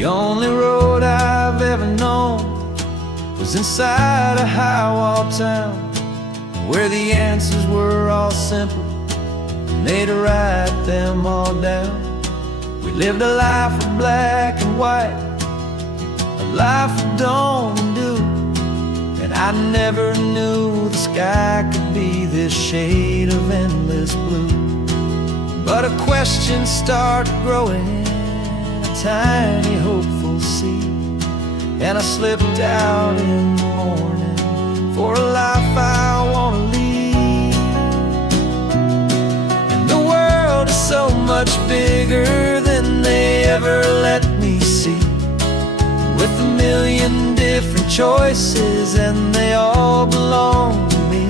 The only road I've ever known was inside a high-wall town, where the answers were all simple and they'd write them all down. We lived a life of black and white, a life of dawn and dew, and I never knew the sky could be this shade of endless blue. But a question started growing, a tiny hopeful seed, and I slipped out in the morning for a life I want to lead. And the world is so much bigger than they ever let me see, with a million different choices and they all belong to me.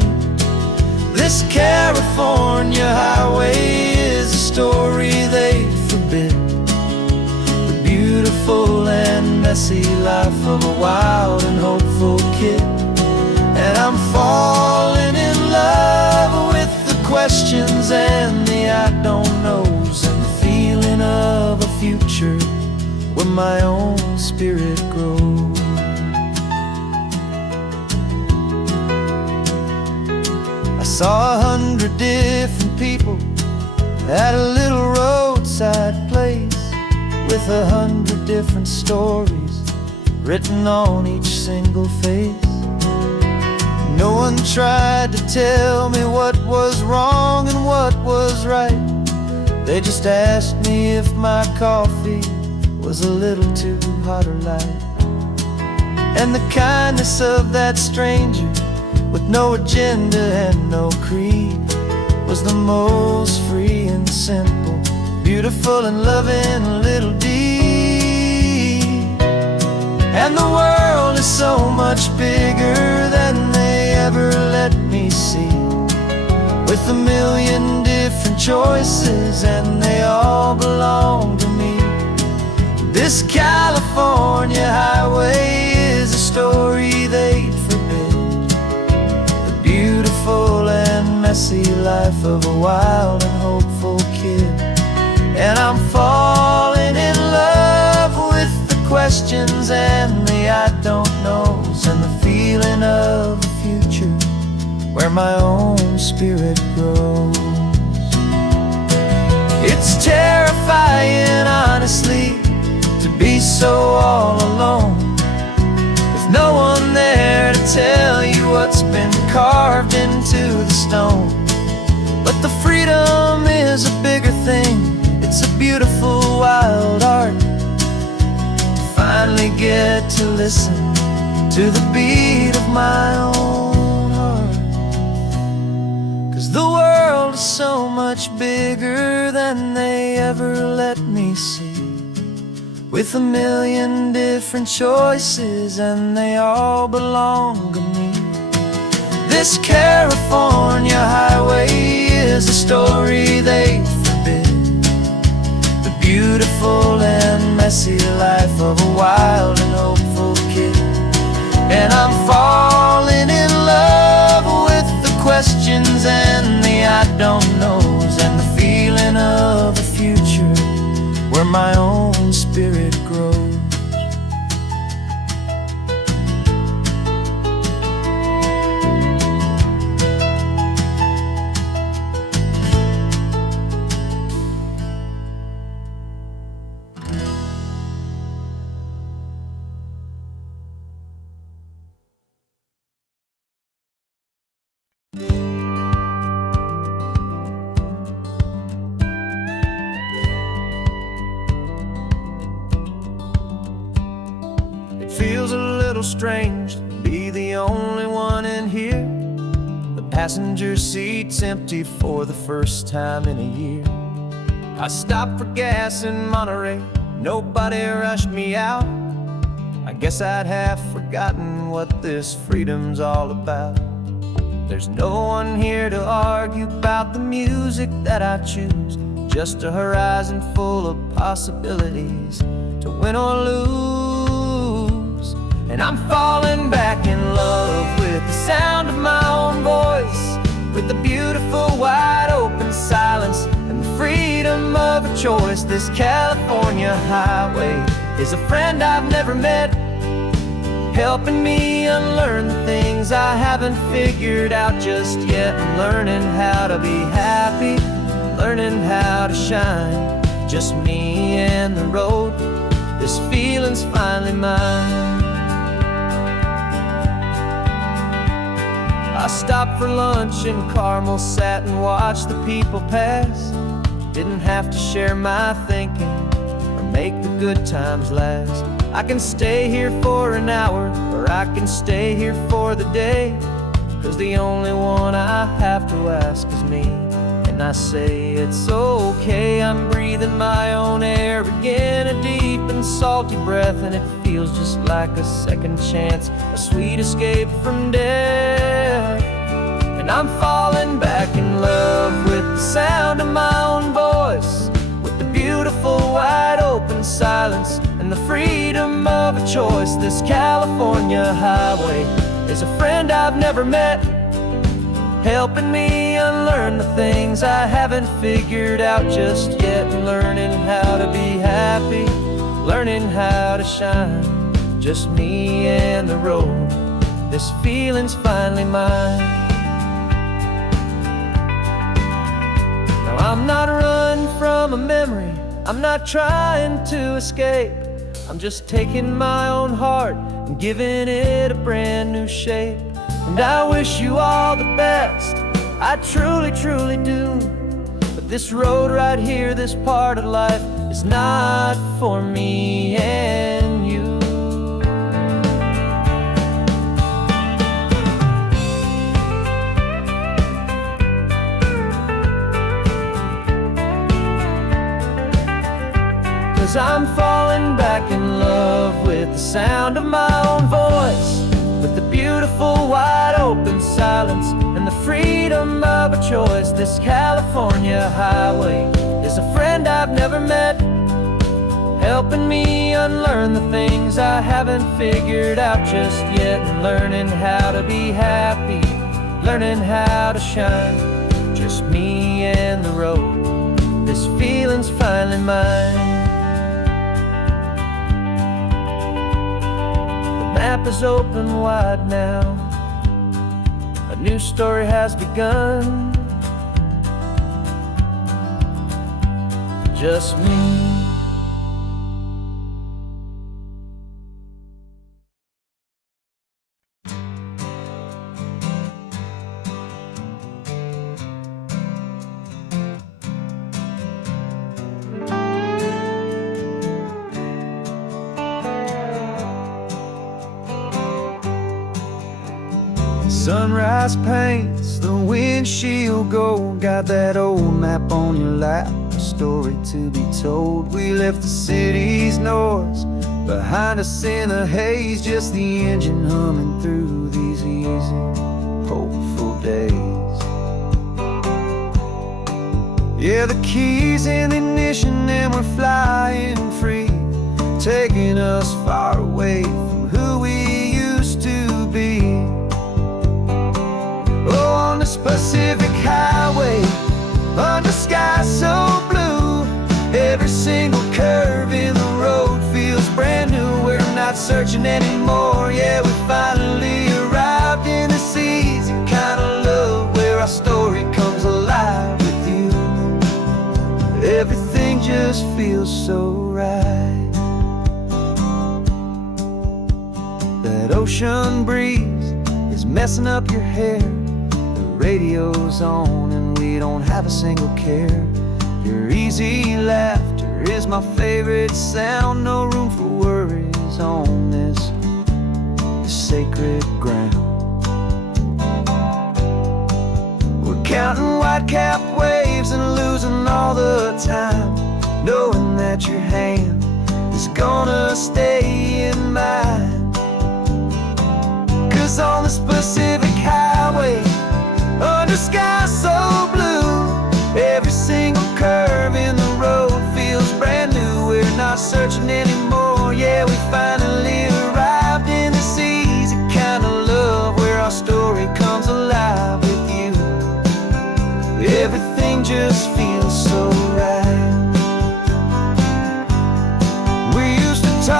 This California highway is a story they forbid, the beautiful and messy life of a wild and hopeful kid. And I'm falling in love with the questions and the I don't knows, and the feeling of a future where my own spirit grows. I saw 100 different people at a little roadside place, with 100 different stories written on each single face. No one tried to tell me what was wrong and what was right. They just asked me if my coffee was a little too hot or light. And the kindness of that stranger, with no agenda and no creed, was the most free and simple, beautiful and loving little deed. And the world is so much bigger than they ever let me see, with a million different choices and they all belong to me. This California highway is a story they'd forbid, the beautiful and messy life of a wild and hopeful kid. And I'm falling in love with the questions and the I don't knows, and the feeling of a future where my own spirit grows. It's terrifying, honestly, to be so all alone, with no one there to tell you what's been carved into the stone. But the freedom is a bigger thing, it's a beautiful wild art, to finally get to listen to the beat of my own heart. 'Cause the world is so much bigger than they ever let me see, with a million different choices and they all belong to me. This California highway is a story they forbid, the beautiful and messy life of a wild and hopeful kid. And I'm falling in love with the questions and the I don't knows, and the feeling of a future where my own spirit grows. Feels a little strange to be the only one in here. The passenger seat's empty for the first time in a year. I stopped for gas in Monterey, nobody rushed me out. I guess I'd half forgotten what this freedom's all about. There's no one here to argue about the music that I choose, just a horizon full of possibilities to win or lose. And I'm falling back in love with the sound of my own voice, with the beautiful wide open silence and the freedom of a choice. This California highway is a friend I've never met, helping me unlearn the things I haven't figured out just yet. I'm learning how to be happy, learning how to shine, just me and the road, this feeling's finally mine. I stopped for lunch in Carmel, sat and watched the people pass. Didn't have to share my thinking or make the good times last. I can stay here for an hour, or I can stay here for the day, 'cause the only one I have to ask is me. And I say it's okay, I'm breathing my own air again, a deep and salty breath, and it feels just like a second chance, a sweet escape from death. And I'm falling back in love with the sound of my own voice, with the beautiful wide open silence and the freedom of a choice. This California highway is a friend I've never met, helping me unlearn the things I haven't figured out just yet. Learning how to be happy, learning how to shine, just me and the road, this feeling's finally mine. Now I'm not running from a memory, I'm not trying to escape, I'm just taking my own heart and giving it a brand new shape. And I wish you all the best, I truly, truly do. But this road right here, this part of life, is not for me and you. 'Cause I'm falling back in love with the sound of my own voice, with the beautiful wide open silence and the freedom of a choice. This California highway is a friend I've never met, helping me unlearn the things I haven't figured out just yet. And learning how to be happy, learning how to shine, just me and the road, this feeling's finally mine. The map is open wide now, a new story has begun, just me. Sunrise paints the windshield gold, got that old map on your lap, a story to be told. We left the city's noise behind us in the haze, just the engine humming through these easy, hopeful days. Yeah, the keys in the ignition and we're flying free, taking us far away from who we used to be. Oh, on this Pacific highway, under sky so blue, every single curve in the road feels brand new. We're not searching anymore, yeah, we finally arrived in this easy kind of love, where our story comes alive with you. Everything just feels so right. That ocean breeze is messing up your hair, radio's on and we don't have a single care. Your easy laughter is my favorite sound, no room for worries on this sacred ground. We're counting white-capped waves and losing all the time, knowing that your hand is gonna stay in mine. 'Cause on this Pacific highway, under sky so blue, every single curve in the road feels brand new. We're not searching anymore, yeah, we finally arrived in this easy kind of love, where our story comes alive with you. Everything just feels so right. We used to talk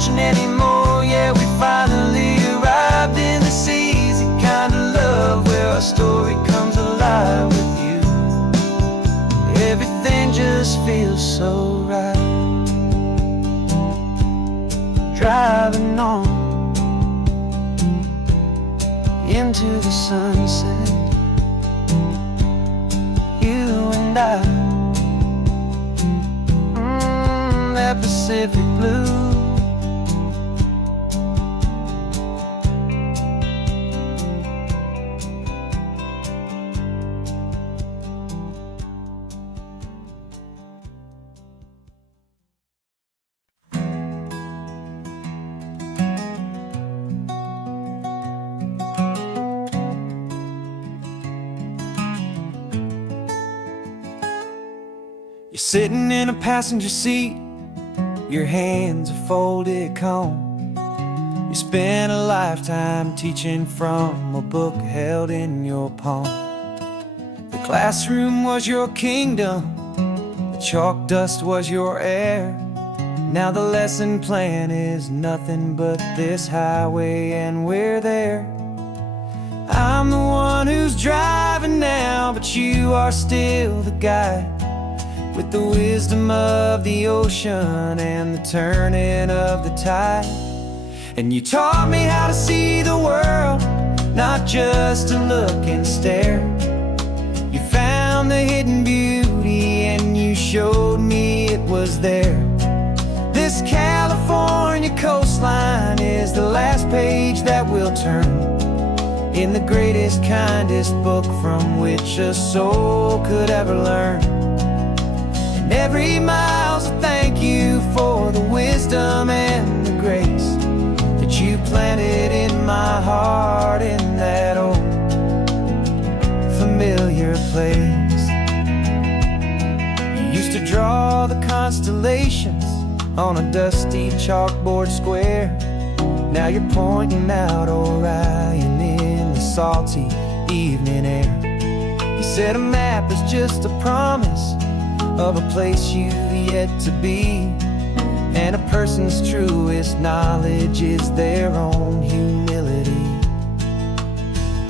searching anymore. Yeah, we finally arrived in this easy kind of love where our story comes alive with you. Everything just feels so right. Driving on into the sunset, you and I, that Pacific blue. You're sitting in a passenger seat, your hands are folded calm. You spent a lifetime teaching from a book held in your palm. The classroom was your kingdom, the chalk dust was your air. Now the lesson plan is nothing but this highway and we're there. I'm the one who's driving now, but you are still the guide, with the wisdom of the ocean and the turning of the tide. And you taught me how to see the world, not just to look and stare. You found the hidden beauty and you showed me it was there. This California coastline is the last page that we'll turn in the greatest, kindest book from which a soul could ever learn. Every mile's a thank you for the wisdom and the grace that you planted in my heart in that old familiar place. You used to draw the constellations on a dusty chalkboard square. Now you're pointing out Orion in the salty evening air. You said a map is just a promise of a place you've yet to be, and a person's truest knowledge is their own humility.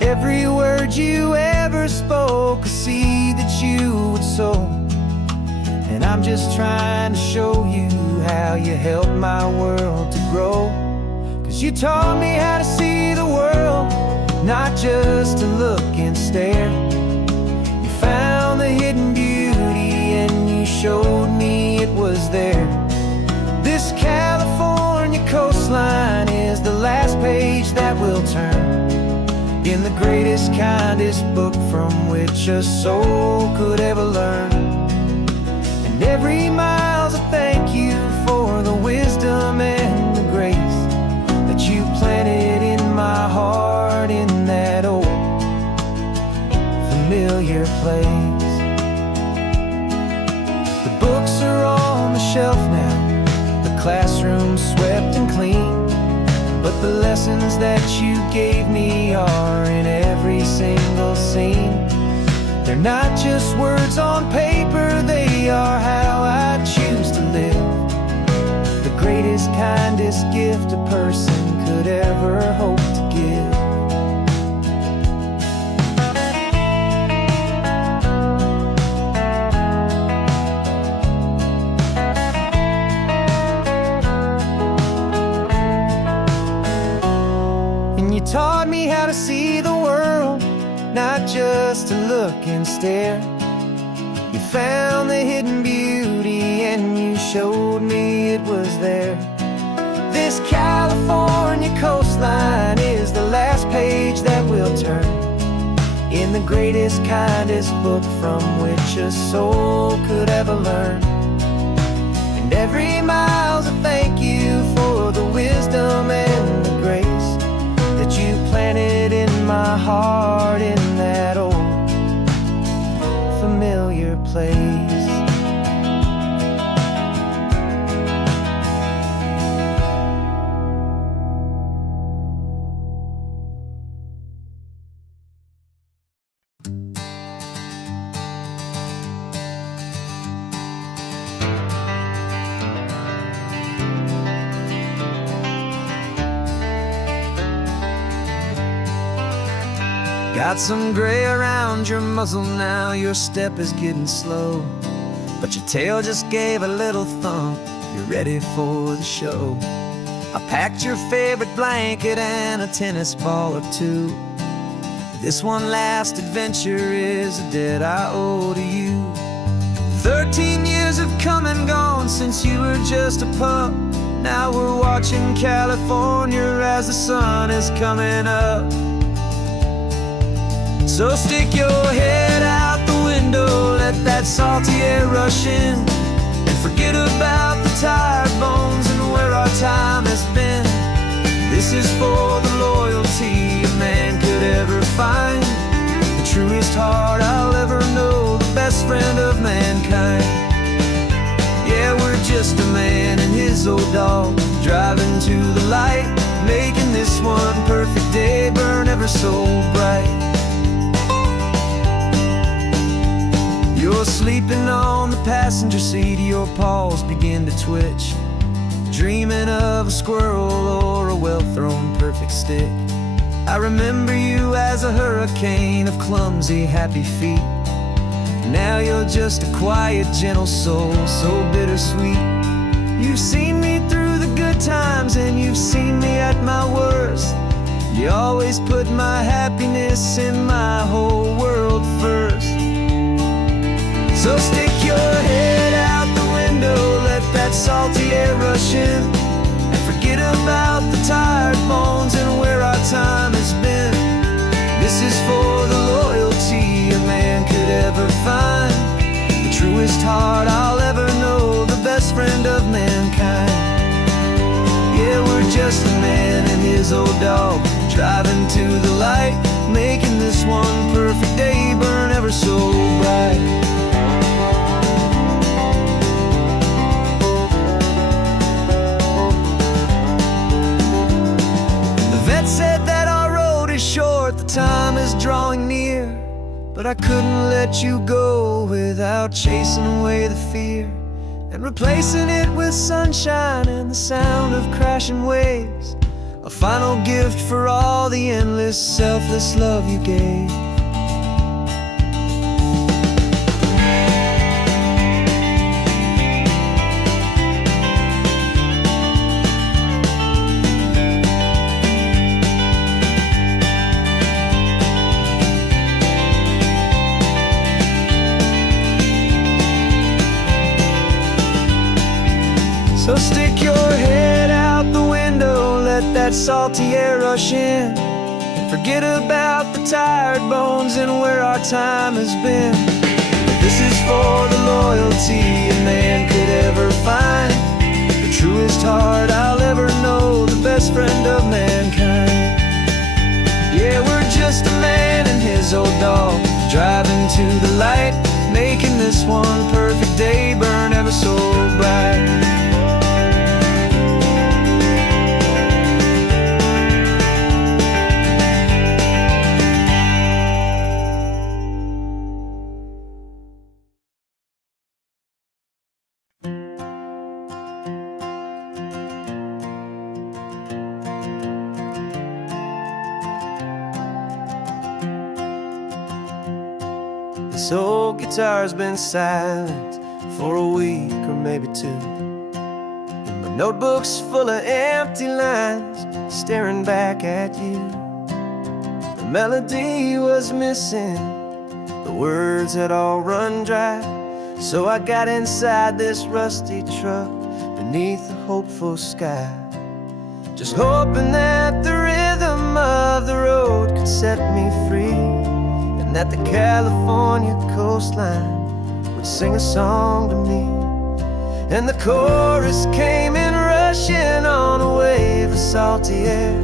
Every word you ever spoke, a seed that you would sow, and I'm just trying to show you how you helped my world to grow. 'Cause you taught me how to see the world, not just to look and stare. You found the hidden beauty and you showed me it was there. This California coastline is the last page that we'll turn in the greatest, kindest book from which a soul could ever learn. And every mile's a thank you for the wisdom and the grace that you planted in my heart in that old familiar place. The books are on the shelf now, the classroom's swept and clean, but the lessons that you gave me are in every single scene. They're not just words on paper, they are how I choose to live. The greatest, kindest gift a person could ever hope to give. You taught me how to see the world, not just to look and stare. You found the hidden beauty and you showed me it was there. This California coastline is the last page that we'll turn in the greatest, kindest book from which a soul could ever learn. And every mile's a thank you for the wisdom and the grace that you planted in my heart in that old familiar place. Got some gray around your muzzle now, your step is getting slow, but your tail just gave a little thump, you're ready for the show. I packed your favorite blanket and a tennis ball or two. This one last adventure is a debt I owe to you. 13 years have come and gone since you were just a pup. Now we're watching California as the sun is coming up. So stick your head out the window, let that salty air rush in, and forget about the tired bones and where our time has been. This is for the loyalty a man could ever find, the truest heart I'll ever know, the best friend of mankind. Yeah, we're just a man and his old dog, driving to the light, making this one perfect day burn ever so bright. You're sleeping on the passenger seat, your paws begin to twitch, dreaming of a squirrel or a well-thrown perfect stick. I remember you as a hurricane of clumsy, happy feet. Now you're just a quiet, gentle soul, so bittersweet. You've seen me through the good times and you've seen me at my worst. You always put my happiness in my whole world first. So stick your head out the window, let that salty air rush in, and forget about the tired bones and where our time has been. This is for the loyalty a man could ever find, the truest heart I'll ever know, the best friend of mankind. Yeah, we're just a man and his old dog, driving to the light, making this one perfect day burn ever so bright. Said that our road is short, the time is drawing near, but I couldn't let you go without chasing away the fear and replacing it with sunshine and the sound of crashing waves, a final gift for all the endless, selfless love you gave. So stick your head out the window, let that salty air rush in, and forget about the tired bones and where our time has been. This is for the loyalty a man could ever find, the truest heart I'll ever know, the best friend of mankind. Yeah, we're just a man and his old dog, driving to the light, making this one perfect day burn ever so bright. This old guitar's been silent for a week or maybe two, and my notebook's full of empty lines staring back at you. The melody was missing, the words had all run dry, so I got inside this rusty truck beneath a hopeful sky, just hoping that the rhythm of the road could set me free, and that the California coastline would sing a song to me. And the chorus came in rushing on a wave of salty air,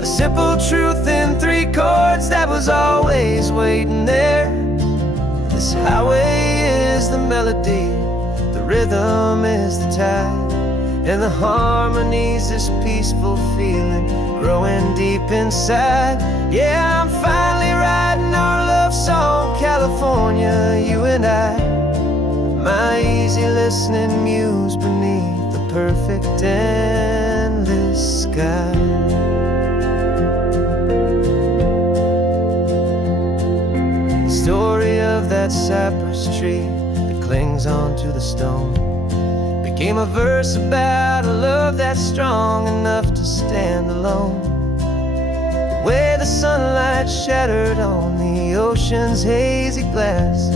a simple truth in 3 chords that was always waiting there. This highway is the melody, the rhythm is the tide, and the harmony's this peaceful feeling growing deep inside. Yeah, I'm finally writing our love song, California, you and I, my easy listening muse beneath the perfect endless sky. that cypress tree that clings onto the stone became a verse about a love that's strong enough to stand alone. Where the sunlight shattered on the ocean's hazy glass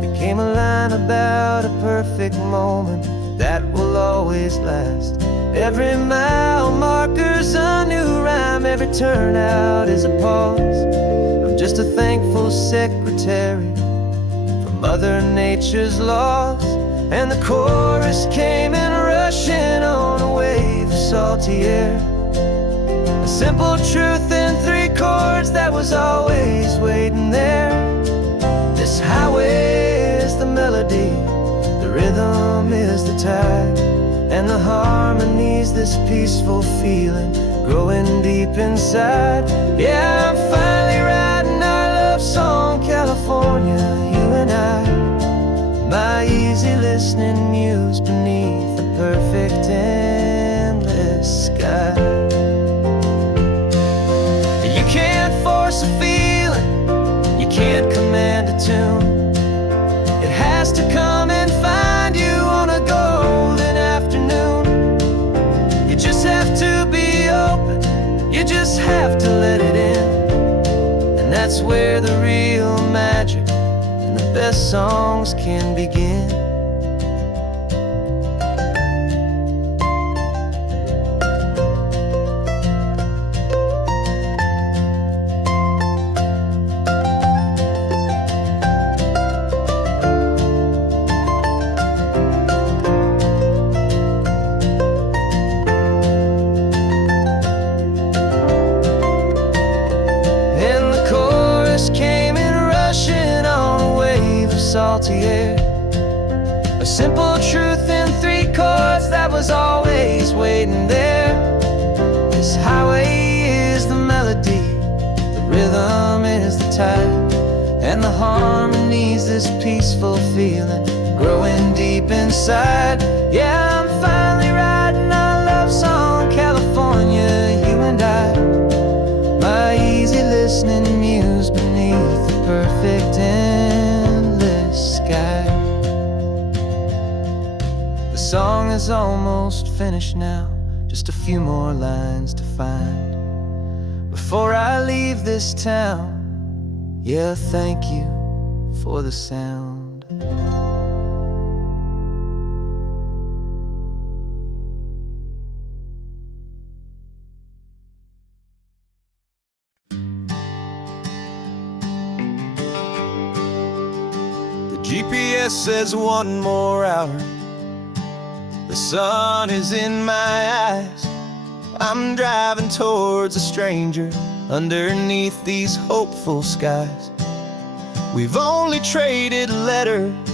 became a line about a perfect moment that will always last. Every mile marker's a new rhyme, every turnout is a pause. I'm just a thankful secretary for Mother Nature's laws. And the chorus came in rushing on a wave of salty air, a simple truth in 3 chords that was always waiting there. This highway is the melody, the rhythm is the tide, and the harmony's this peaceful feeling growing deep inside. Yeah, I'm finally writing our love song, California, you and I, my easy listening muse beneath the perfect endless sky. You can't force a feeling, you can't command a tune. It has to come and find you on a golden afternoon. You just have to be open, you just have to let it in. And that's where the real magic and the best songs can begin. Salty air, a simple truth in 3 chords that was always waiting there. This highway is the melody, the rhythm is the tide, and the harmony's this peaceful feeling growing deep inside. Yeah, I'm finally writing our love song, California, you and I, my easy listening muse beneath the perfect endless sky. The song is almost finished now, just a few more lines to find before I leave this town. Yeah, thank you for the sound. GPS says 1 more hour. The sun is in my eyes. I'm driving towards a stranger underneath these hopeful skies. We've only traded letters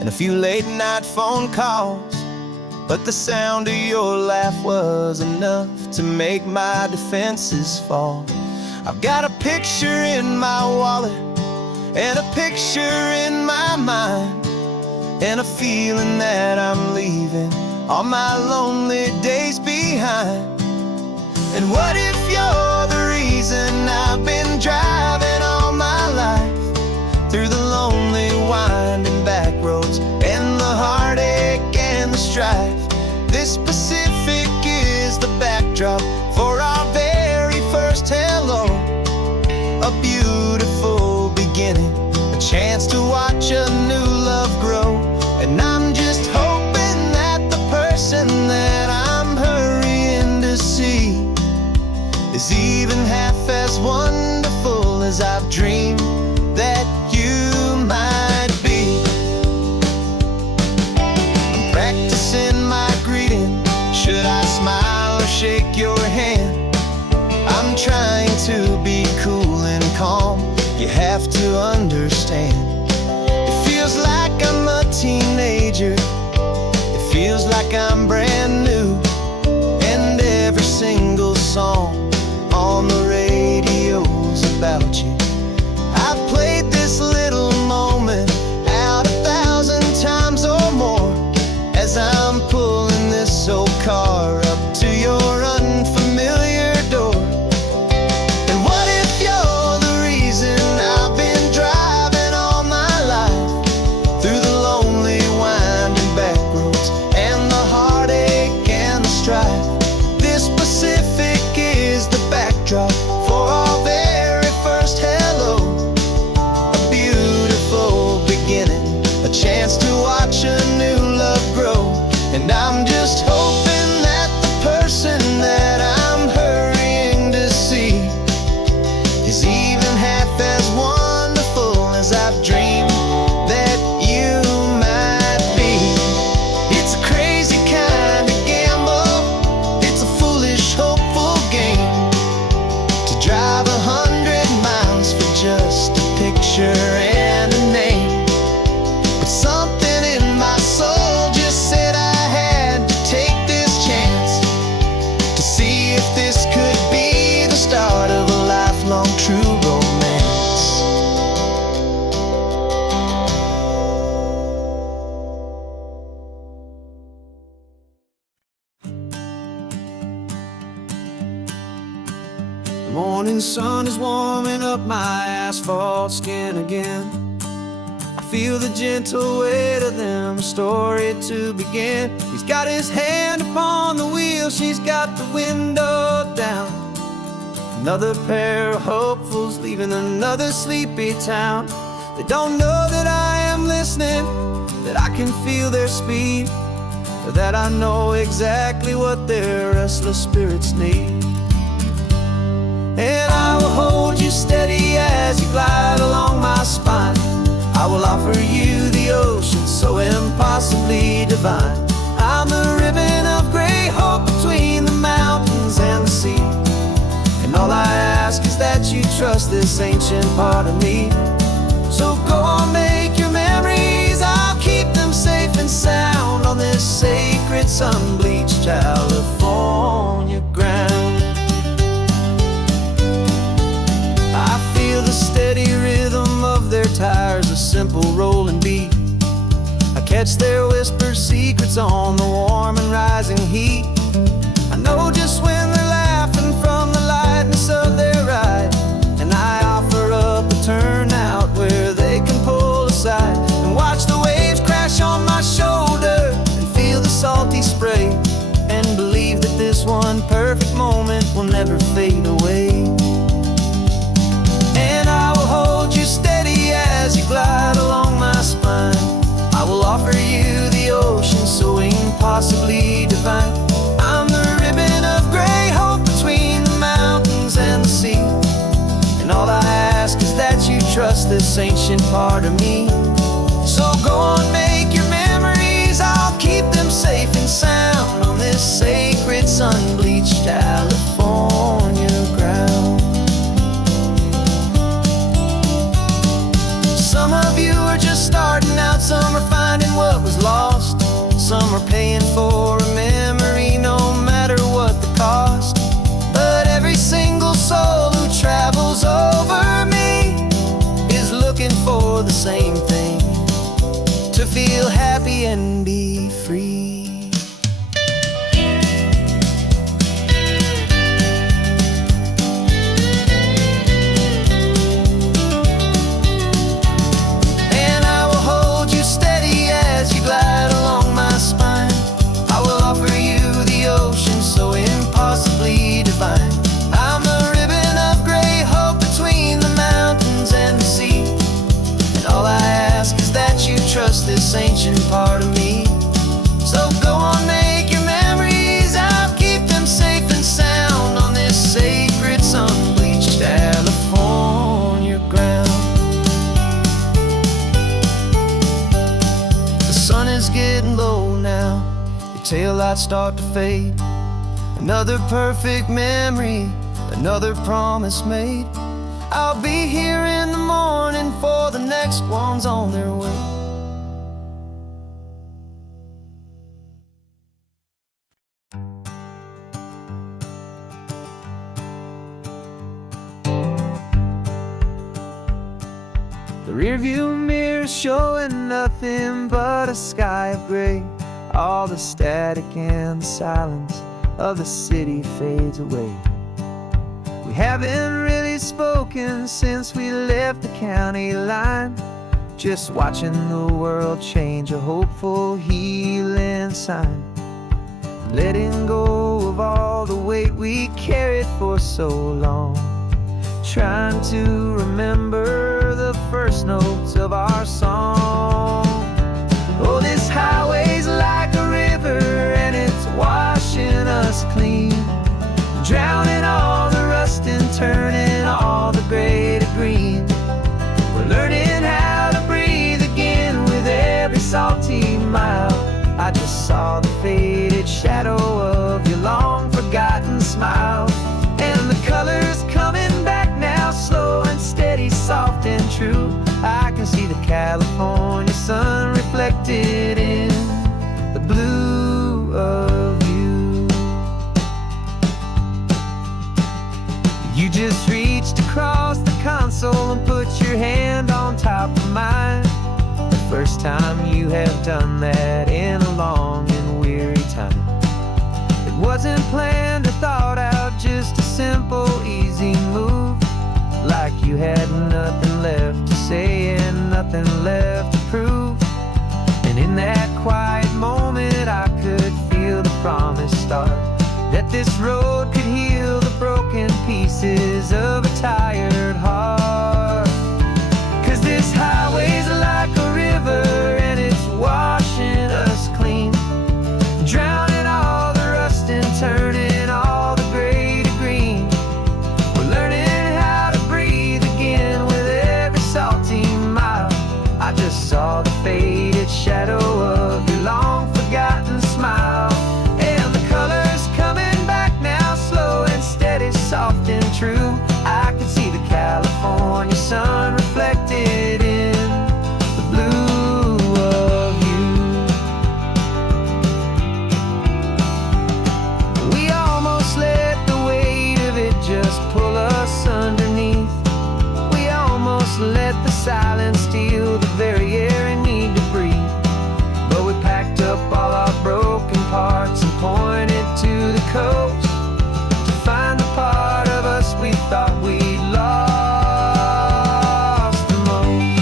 and a few late night phone calls, but the sound of your laugh was enough to make my defenses fall. I've got a picture in my wallet and a picture in my mind, and a feeling that I'm leaving all my lonely days behind. And what if you're the reason I've been driving all my life, through the lonely winding back roads and the heartache and the strife? This Pacific is the backdrop for our very first hello, a beautiful beginning, a chance to watch a new love grow. And I'm just hoping that the person that I'm hurrying to see is even half as wonderful as I've dreamed that you might be. I'm practicing my greeting. Should I smile or shake your hand? I'm trying to be cool and calm. You have to understand, it feels like I'm a teenager, it feels like I'm brand new, and every single song on the radio's about you. I've played this little moment out 1,000 times or more as I'm pulling this old car up to your unfamiliar door. And what if you're the reason I've been driving all my life, The morning sun is warming up my asphalt skin again. I feel the gentle weight of them, a story to begin. He's got his hand upon the wheel, she's got the window down. Another pair of hopefuls leaving another sleepy town. They don't know that I am listening, that I can feel their speed, or that I know exactly what their restless spirits need. And I will hold you steady as you glide along my spine. I will offer you the ocean so impossibly divine. I'm the ribbon of gray hope between the mountains and the sea. And all I ask is that you trust this ancient part of me. So go on, make your memories, I'll keep them safe and sound on this sacred sun-bleached California ground. I feel the steady rhythm of their tires, a simple rolling beat. I catch their whispered secrets on the warm and rising heat. I know just when they're laughing from the lightness of their ride, and I offer up a turnout where they can pull aside and watch the waves crash on my shoulder and feel the salty spray, and believe that this one perfect moment will never fade away. And I will hold you steady as you glide along my spine. I will offer you the ocean so impossibly divine. I'm the ribbon of gray hope between the mountains and the sea. And all I ask is that you trust this ancient part of me. So go on, make your memories, I'll keep them safe and sound on this sacred sun-bleached California ground. Some of you are just starting out, some are finding what was lost, some are paying for a memory no matter what the cost. But every single soul who travels over me is looking for the same thing, to feel happy and be free. And I will hold you steady as you glide along my spine. I will offer you the ocean so impossibly divine. I'm the ribbon of gray hope between the mountains and the sea. And all I ask is that you trust this ancient part of me. So go on, make your memories, I'll keep them safe and sound on this sacred sun-bleached California ground. The sun is getting low now, your taillights start to fade. Another perfect memory, another promise made. I'll be here in the morning for the next ones on their way. The rearview mirror's showing nothing but a sky of gray. All the static and the silence of the city fades away. We haven't really spoken since we left the county line, just watching the world change, a hopeful healing sign. Letting go of all the weight we carried for so long, trying to remember the first notes of our song. Oh, this highway's like a river and it's washing us clean, drowning all the rust and turning all the gray to green. We're learning how to breathe again with every salty mile. I just saw the faded shadow of your long forgotten smile, and the colors coming back now, slow and steady, soft and true. I can see the California sun reflected in the blue of you. You just reached across the console and put your hand on top of mine. The first time you have done that in a long and weary time. It wasn't planned or thought out, just a simple, easy had nothing left to say and nothing left to prove. And in that quiet moment I could feel the promise start, that this road could heal the broken pieces of a tired heart. 'Cause this highway's like a river and it's washing us clean, drowning all the rust and turning all the gray to green. We're learning how to breathe again with every salty mile. I just saw the faded shadow of your long forgotten smile, and the colors coming back now, slow and steady, soft and true. I can see the California sun reflected in the blue of you. We almost let the weight of it just pull us underneath. We almost let the silence steal the very air I need to breathe. But we packed up all our broken parts and pointed to the coast to find the part of us we thought we'd lost the most.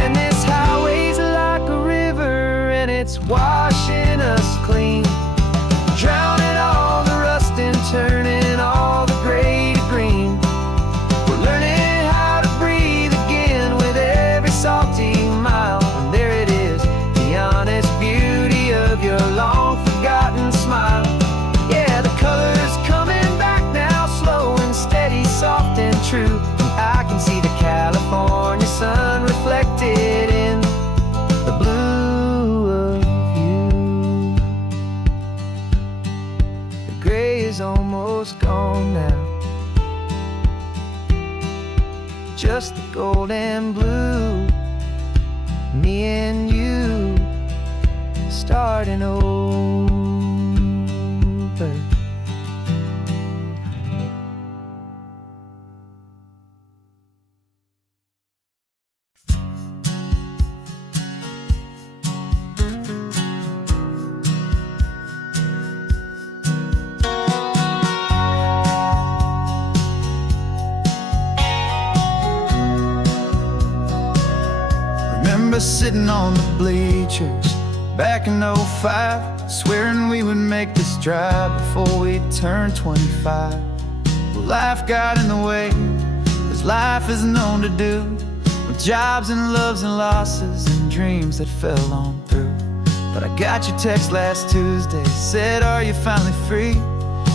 And this highway's like a river and it's washing us clean, drowning all the rust and turning all the gray to green. We're learning how to breathe again with every salty mile. And there it is, the honest beauty of your long forgotten smile. Yeah, the colors coming back now, slow and steady, soft and true. I can see the California sun reflected in the blue of you. The gray is almost gone now, just the gold and blue. Me and you starting over. Remember sitting on the bleachers back in '05, swearing we would make this drive before we turned 25. Well, life got in the way, as life is known to do, with jobs and loves and losses and dreams that fell on through. But I got your text last Tuesday, said, are you finally free?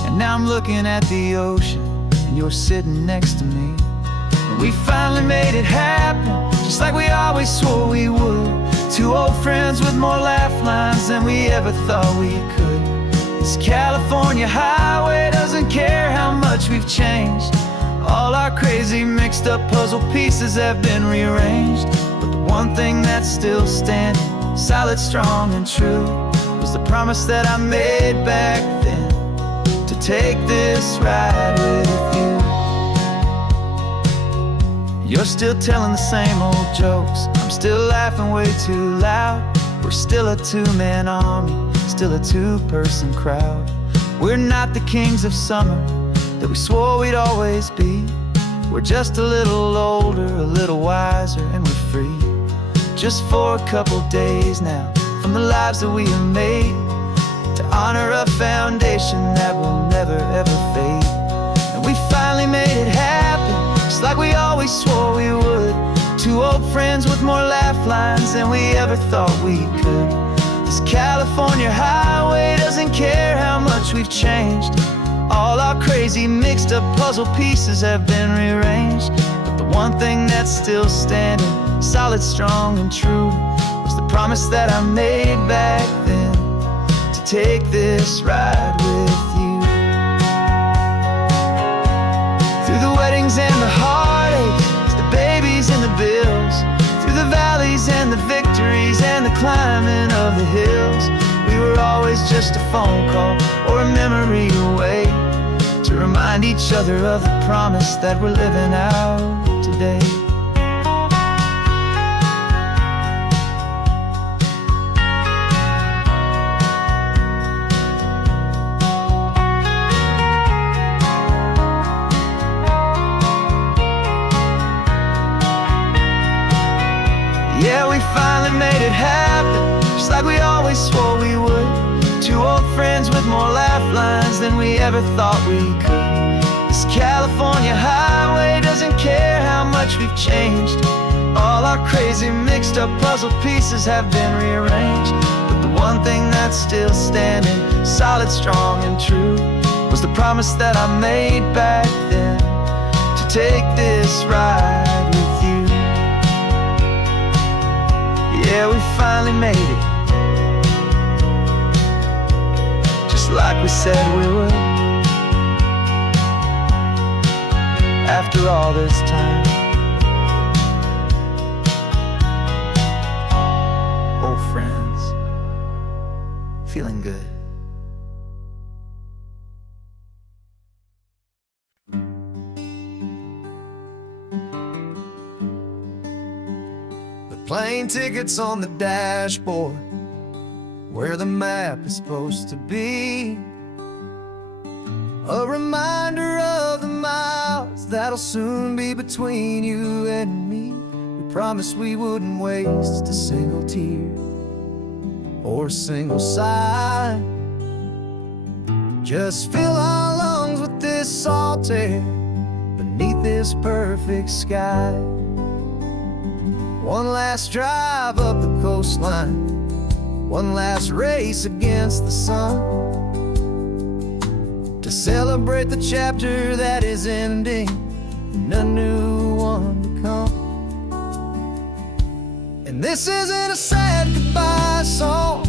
And now I'm looking at the ocean and you're sitting next to me. And we finally made it happen, just like we always swore we would. Two old friends with more laugh lines than we ever thought we could. This California highway doesn't care how much we've changed. All our crazy mixed up puzzle pieces have been rearranged. But the one thing that's still standing, solid, strong and true, was the promise that I made back then, to take this ride with you. You're still telling the same old jokes, I'm still laughing way too loud. We're still a two-man army, still a two-person crowd. We're not the kings of summer that we swore we'd always be. We're just a little older, a little wiser, and we're free. Just for a couple days now, from the lives that we have made, to honor a foundation that will never ever fade. And we finally made it happen, just like we always swore we would. Two old friends with more laugh lines than we ever thought we could. This California highway doesn't care how much we've changed. All our crazy mixed up puzzle pieces have been rearranged. But the one thing that's still standing, solid, strong and true, was the promise that I made back then, to take this ride with you. Through the weddings and the heartaches, the babies and the bills, through the valleys and the victories and the climbing of the hills, we were always just a phone call or a memory away, to remind each other of the promise that we're living out today. Yeah, we finally made it happen, just like we always swore we would. Two old friends with more laugh lines than we ever thought we could. This California highway doesn't care how much we've changed. All our crazy mixed up puzzle pieces have been rearranged. But the one thing that's still standing, solid, strong, and true, was the promise that I made back then, to take this ride with you. Yeah, we finally made it, just like we said we would. After all this time, old friends, feeling good. The plane tickets on the dashboard, where the map is supposed to be, a reminder of the miles that'll soon be between you and me. We promised we wouldn't waste a single tear or a single sigh. Just fill our lungs with this salt air beneath this perfect sky. One last drive up the coastline, one last race against the sun, to celebrate the chapter that is ending and a new one to come. And this isn't a sad goodbye song,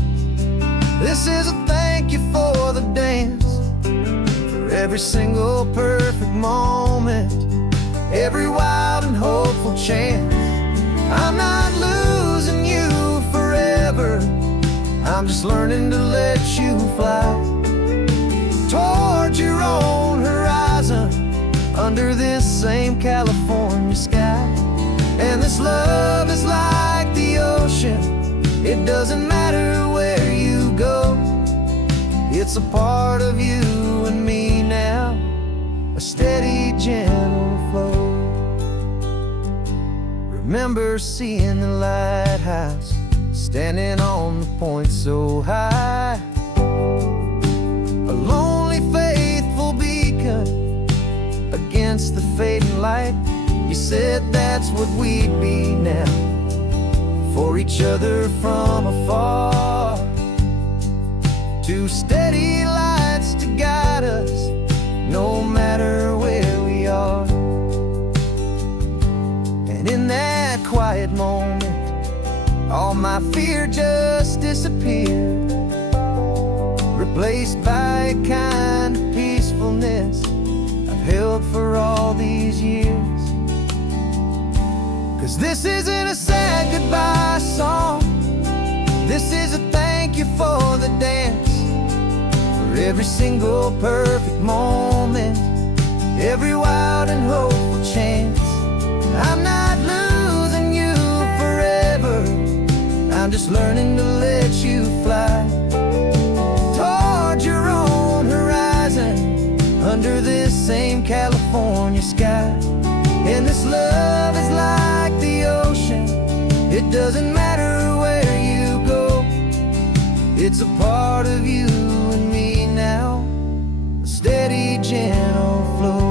this is a thank you for the dance, for every single perfect moment, every wild and hopeful chance. I'm not losing you forever, I'm just learning to let you fly toward your own horizon, under this same California sky. And this love is like the ocean, it doesn't matter where you go, it's a part of you and me now, a steady, gentle flow. Remember seeing the lighthouse, standing on the point so high, a lonely, faithful beacon against the fading light. You said that's what we'd be now, for each other from afar. Two steady lights to guide us, no matter where we are. And in that quiet moment, all my fear just disappeared, replaced by a kind of peacefulness I've held for all these years. 'Cause this isn't a sad goodbye song, this is a thank you for the dance, for every single perfect moment, every wild and hopeful chance. I'm not losing you forever, I'm just learning to let you fly toward your own horizon, under this same California sky. And this love is like the ocean, it doesn't matter where you go, it's a part of you and me now, a steady, gentle flow.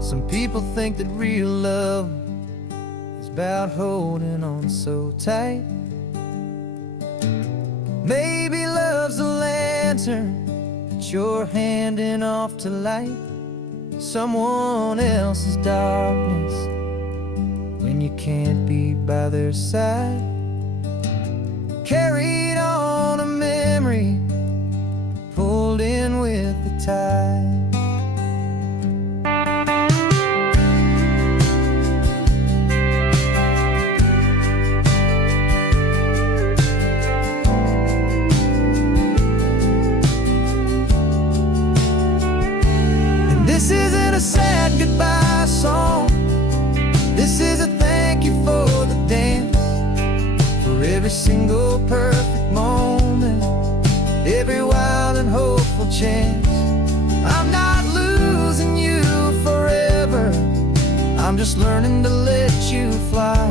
Some people think that real love is about holding on so tight. Maybe love's a lantern that you're handing off to light someone else's darkness when you can't be by their side. Carried on a memory, pulled in with the tide. This isn't a sad goodbye song, this is a thank you for the dance, for every single perfect moment, every wild and hopeful chance. I'm not losing you forever, I'm just learning to let you fly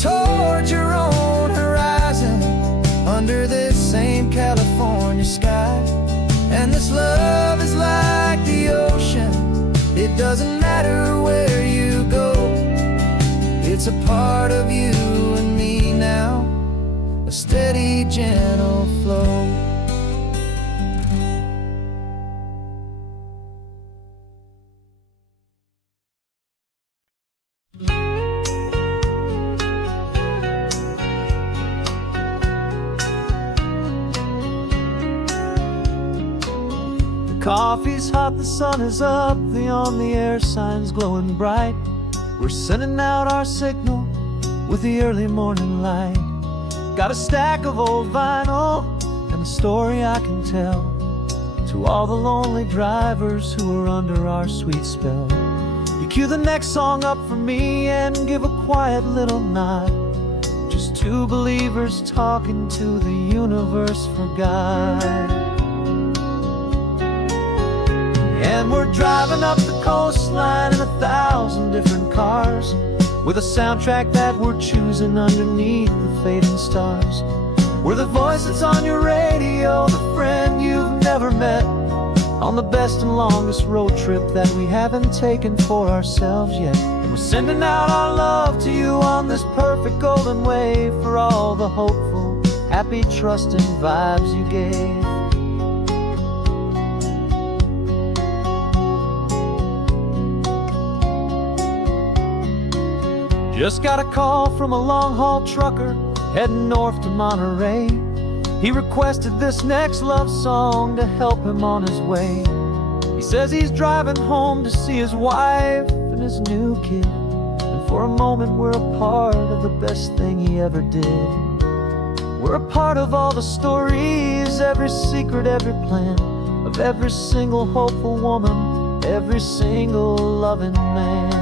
towards your own horizon under this same California sky. And this love is like the ocean, it doesn't matter where you go, it's a part of you and me now, a steady, gentle flow. Coffee's hot, the sun is up, the on the air sign's glowing bright. We're sending out our signal with the early morning light. Got a stack of old vinyl and a story I can tell to all the lonely drivers who are under our sweet spell. You cue the next song up for me and give a quiet little nod. Just two believers talking to the universe for God. And we're driving up the coastline in 1,000 different cars, with a soundtrack that we're choosing underneath the fading stars. We're the voice that's on your radio, the friend you've never met, on the best and longest road trip that we haven't taken for ourselves yet. And we're sending out our love to you on this perfect golden wave for all the hopeful, happy, trusting vibes you gave. Just got a call from a long-haul trucker heading north to Monterey. He requested this next love song to help him on his way. He says he's driving home to see his wife and his new kid, and for a moment we're a part of the best thing he ever did. We're a part of all the stories, every secret, every plan, of every single hopeful woman, every single loving man.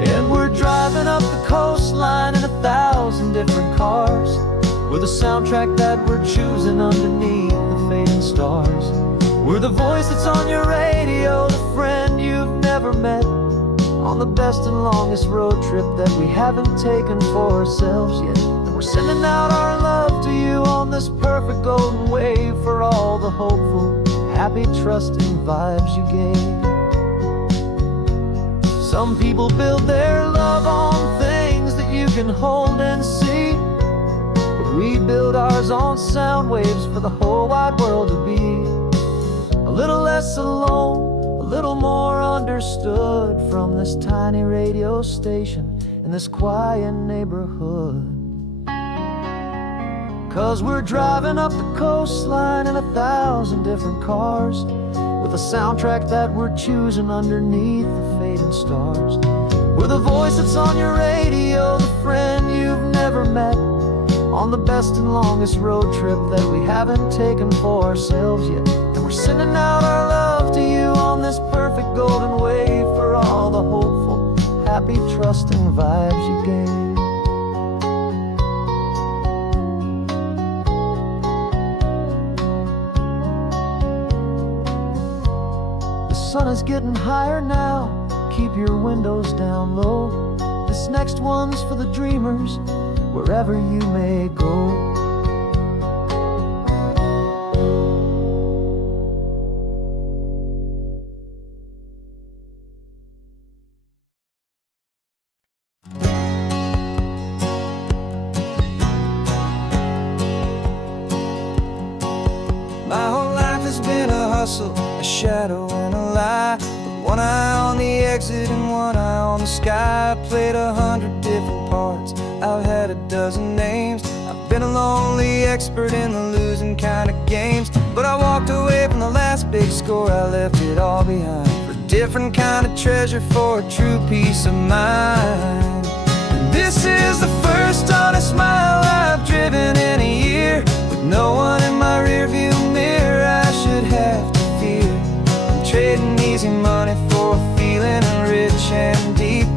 And we're driving up the coastline in 1,000 different cars, with a soundtrack that we're choosing underneath the fading stars. We're the voice that's on your radio, the friend you've never met, on the best and longest road trip that we haven't taken for ourselves yet. And we're sending out our love to you on this perfect golden wave for all the hopeful, happy, trusting vibes you gave. Some people build their love on things that you can hold and see, but we build ours on sound waves for the whole wide world to be a little less alone, a little more understood from this tiny radio station in this quiet neighborhood. 'Cause we're driving up the coastline in 1,000 different cars, with a soundtrack that we're choosing underneath the fading stars. We're the voice that's on your radio, the friend you've never met, on the best and longest road trip that we haven't taken for ourselves yet. And we're sending out our love to you on this perfect golden wave for all the hopeful, happy, trusting vibes you gave. The sun is getting higher now, keep your windows down low. This next one's for the dreamers, wherever you may go. My whole life has been a hustle, a shadow and a lie, with one eye on the exit and one eye on the sky. I played 100 different parts, I've had a dozen names. I've been a lonely expert in the losing kind of games, but I walked away from the last big score, I left it all behind for a different kind of treasure, for a true peace of mind. And this is the first honest mile I've driven in a year, with no one in my rearview mirror I should have to fear. I'm trading easy money for a feeling rich and deep,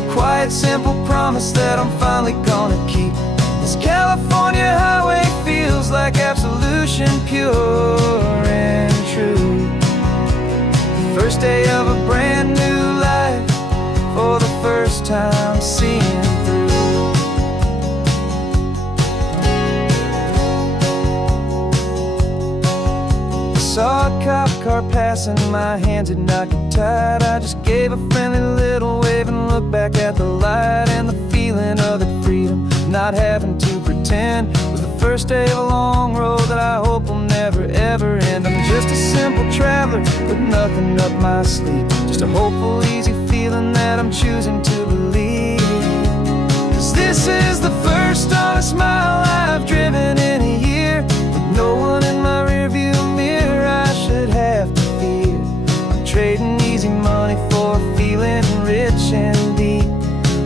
a quiet, simple promise that I'm finally gonna keep. This California highway feels like absolution, pure and true. First day of a brand new life, for the first time seeing through. I saw a cop car passing, my hands had not got tied. I just gave a friendly little wave and looked back at the light. And the feeling of that freedom, not having to pretend, was the first day of a long road that I hope will never ever end. I'm just a simple traveler with nothing up my sleeve, just a hopeful, easy feeling that I'm choosing to believe. 'Cause this is the first honest mile I've driven in a year, with no one in my rearview mirror I should have to fear. I'm trading easy money for a feeling rich and deep,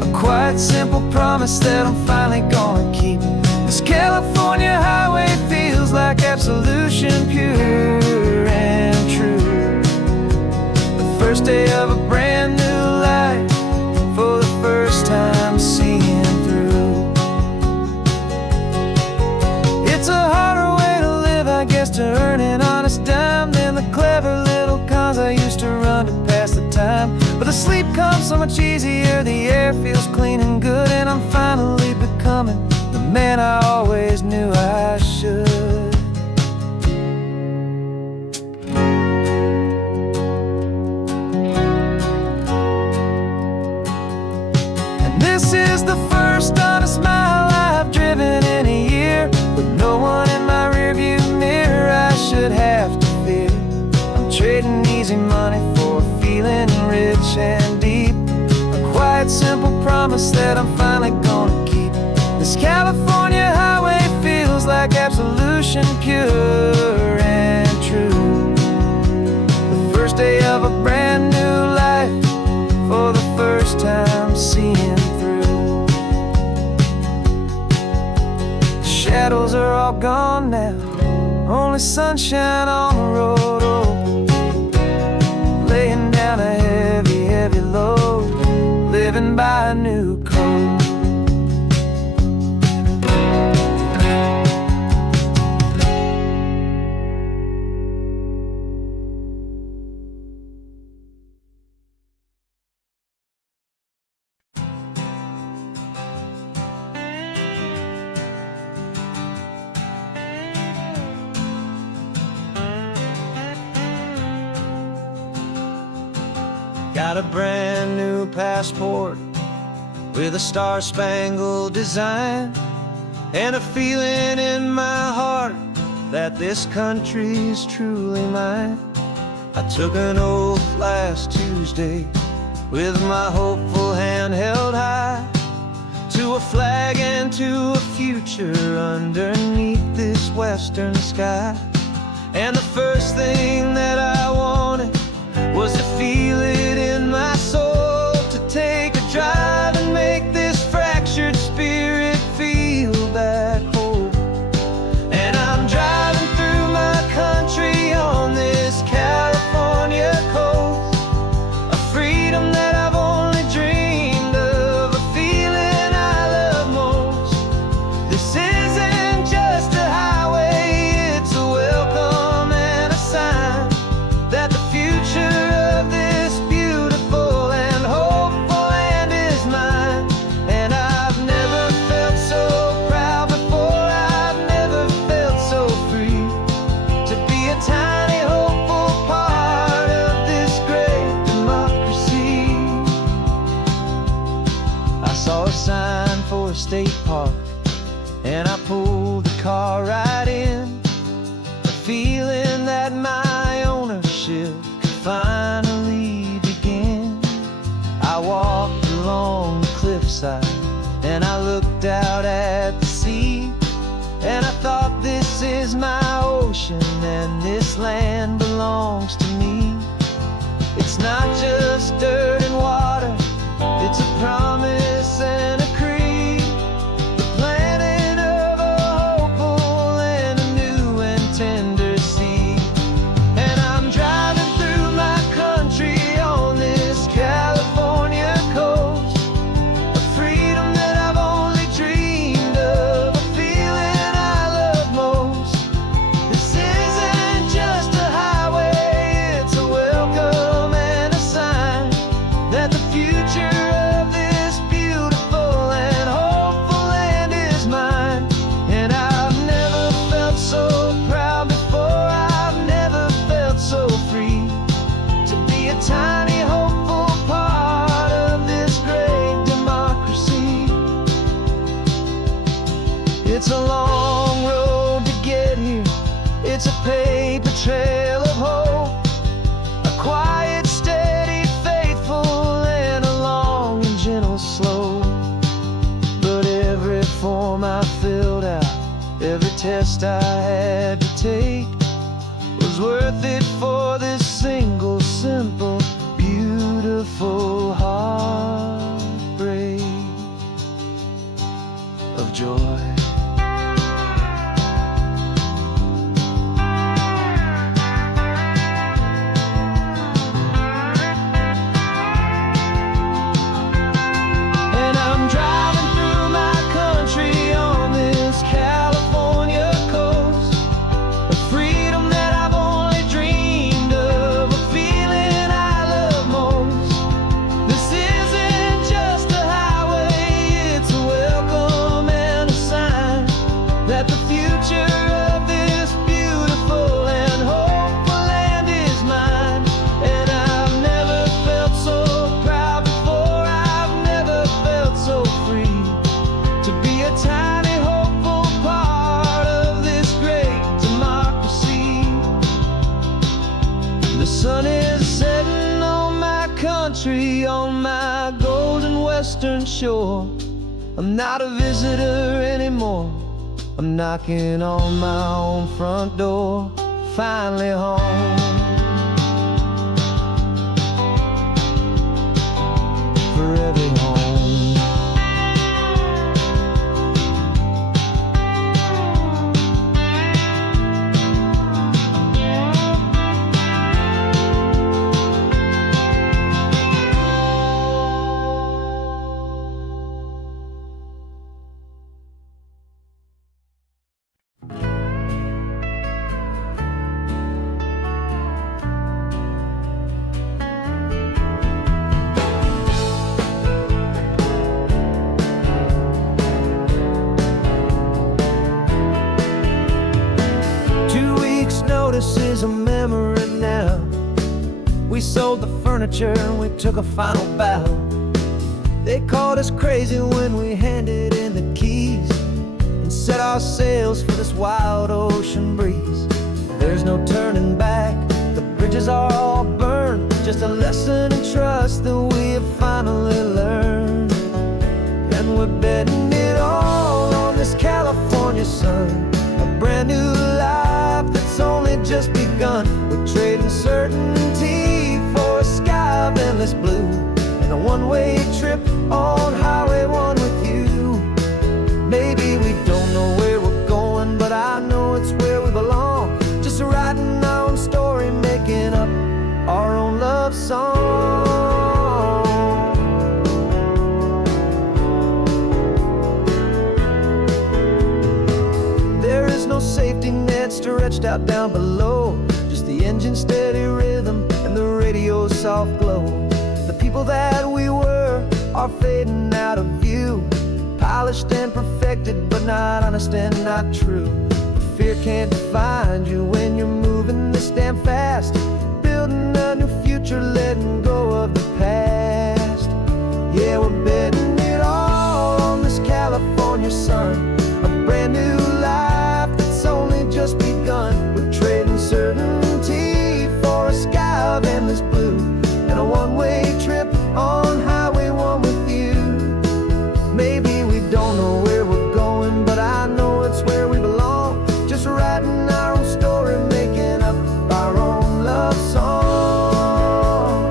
a quiet, simple promise that I'm finally gonna keep. This California highway feels like absolution, pure and true. The first day of a brand new life, for the first time seeing through. It's a harder way to live, I guess, to earn an honest dime than the clever little cons I used to run to pass the time. But the sleep comes so much easier, the air feels clean and good, and I'm finally becoming the man I always knew I should. And this is the first honest mile I've driven in a year, with no one in my rearview mirror I should have to fear. I'm trading easy money for a feeling rich and deep, a quiet, simple promise that I'm finally gonna keep. This California highway feels like absolution, pure and true. The first day of a brand new life, for the first time seeing through. The shadows are all gone now, only sunshine on the road. Oh, laying down a heavy, heavy load, living by a new code. Got a brand new passport with a star-spangled design, and a feeling in my heart that this country's truly mine. I took an oath last Tuesday with my hopeful hand held high, to a flag and to a future underneath this western sky. And the first thing that I wanted was to feel it in my soul, to take a drive and make this fractured spirit feel back home. And I'm driving through my country on this California coast, a freedom that I've only dreamed of, a feeling I love most. This isn't just a highway, it's a welcome and a sign that the future of this beautiful and hopeful land is mine. And I've never felt so proud before, I've never felt so free, to be a tiny hopeful part of this great democracy. I saw a sign for a state park, and I pulled the car right in, the feeling that my ownership could finally begin. I walked along the cliffside and I looked out at the sea, and I thought, this is my ocean and this land belongs to me. It's not just dirt and water, it's a promise and a creed, the planting of a hopeful and a new and tender seed. And I'm driving through my country on this California coast, a freedom that I've only dreamed of, a feeling I love most. This isn't just a highway, it's a welcome test I had to take was worth it for this single, simple, beautiful heartbreak of joy. On my golden western shore, I'm not a visitor anymore. I'm knocking on my own front door, finally home. For every home. 2 weeks' notice is a memory now. We sold the furniture and we took a final bow. They called us crazy when we handed in the keys and set our sails for this wild ocean breeze. There's no turning back, the bridges are all burned. Just a lesson in trust that we have finally learned. And we're betting it all on this California sun, a brand new life that's only just begun. We're trading certainty for a sky of endless blue and a one-way trip on Highway 1 with you. Maybe we don't know where we're going, but I know it's where we belong. Just writing our own story, making up our own love song. There is no safety net stretched out down below, just the engine's steady rhythm and the radio's soft glow. The people that we were are fading out of view, polished and perfected, but not honest and not true. Fear can't define you when you're moving this damn fast, building a new future, letting go of the past. Yeah, we're betting it all on this California sun, a brand new life that's only just begun. We're trading certainty for a sky of endless blue and a one-way trip on Highway 1 with you. Maybe we don't know where we're going, but I know it's where we belong. Just writing our own story, making up our own love song.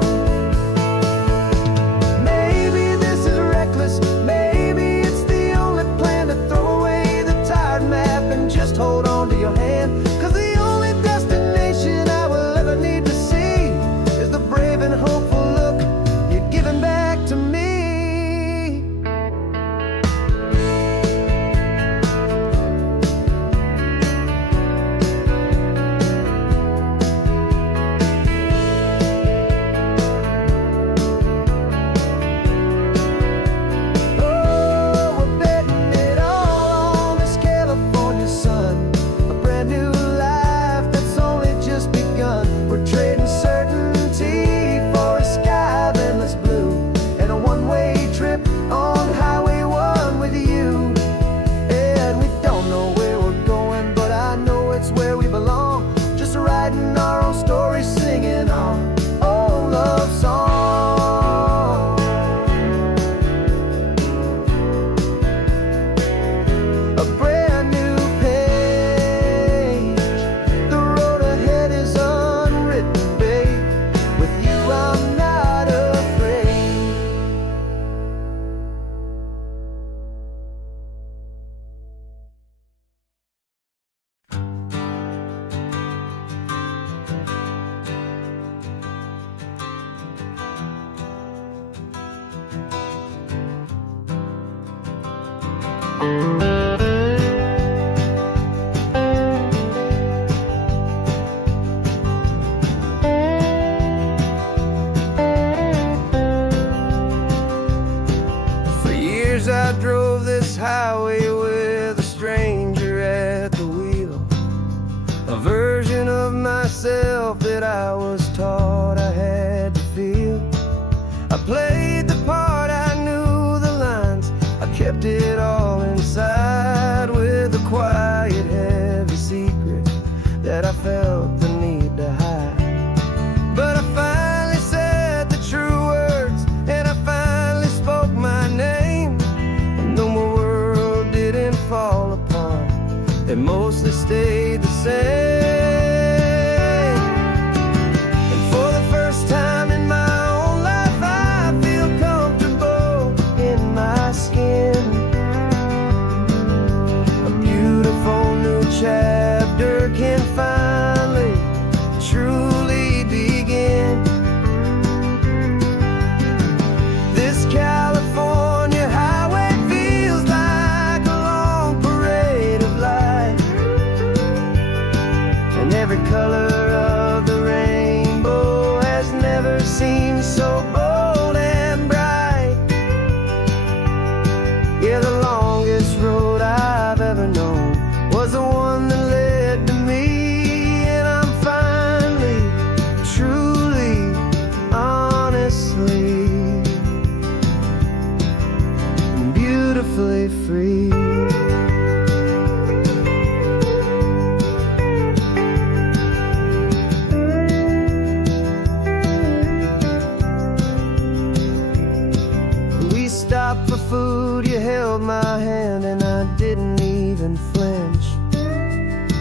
For years I drove this highway with a stranger at the wheel, a version of myself that I was taught I had to feel. I played the part, I knew the lines, I kept it all inside with a quiet, heavy secret that I felt the need to hide. But I finally said the true words, and I finally spoke my name. And though my world didn't fall apart, it mostly stayed the same. And for the first time in my own life, I feel comfortable in my skin. A beautiful new chapter can finally truly begin. This California highway feels like a long parade of light, and every color of the rainbow has never seemed so bold and bright. Yeah, the longest road I've ever known was the one that led to me, and I'm finally, truly, honestly, and beautifully free. We stopped for food, you held my hand, and I didn't even flinch.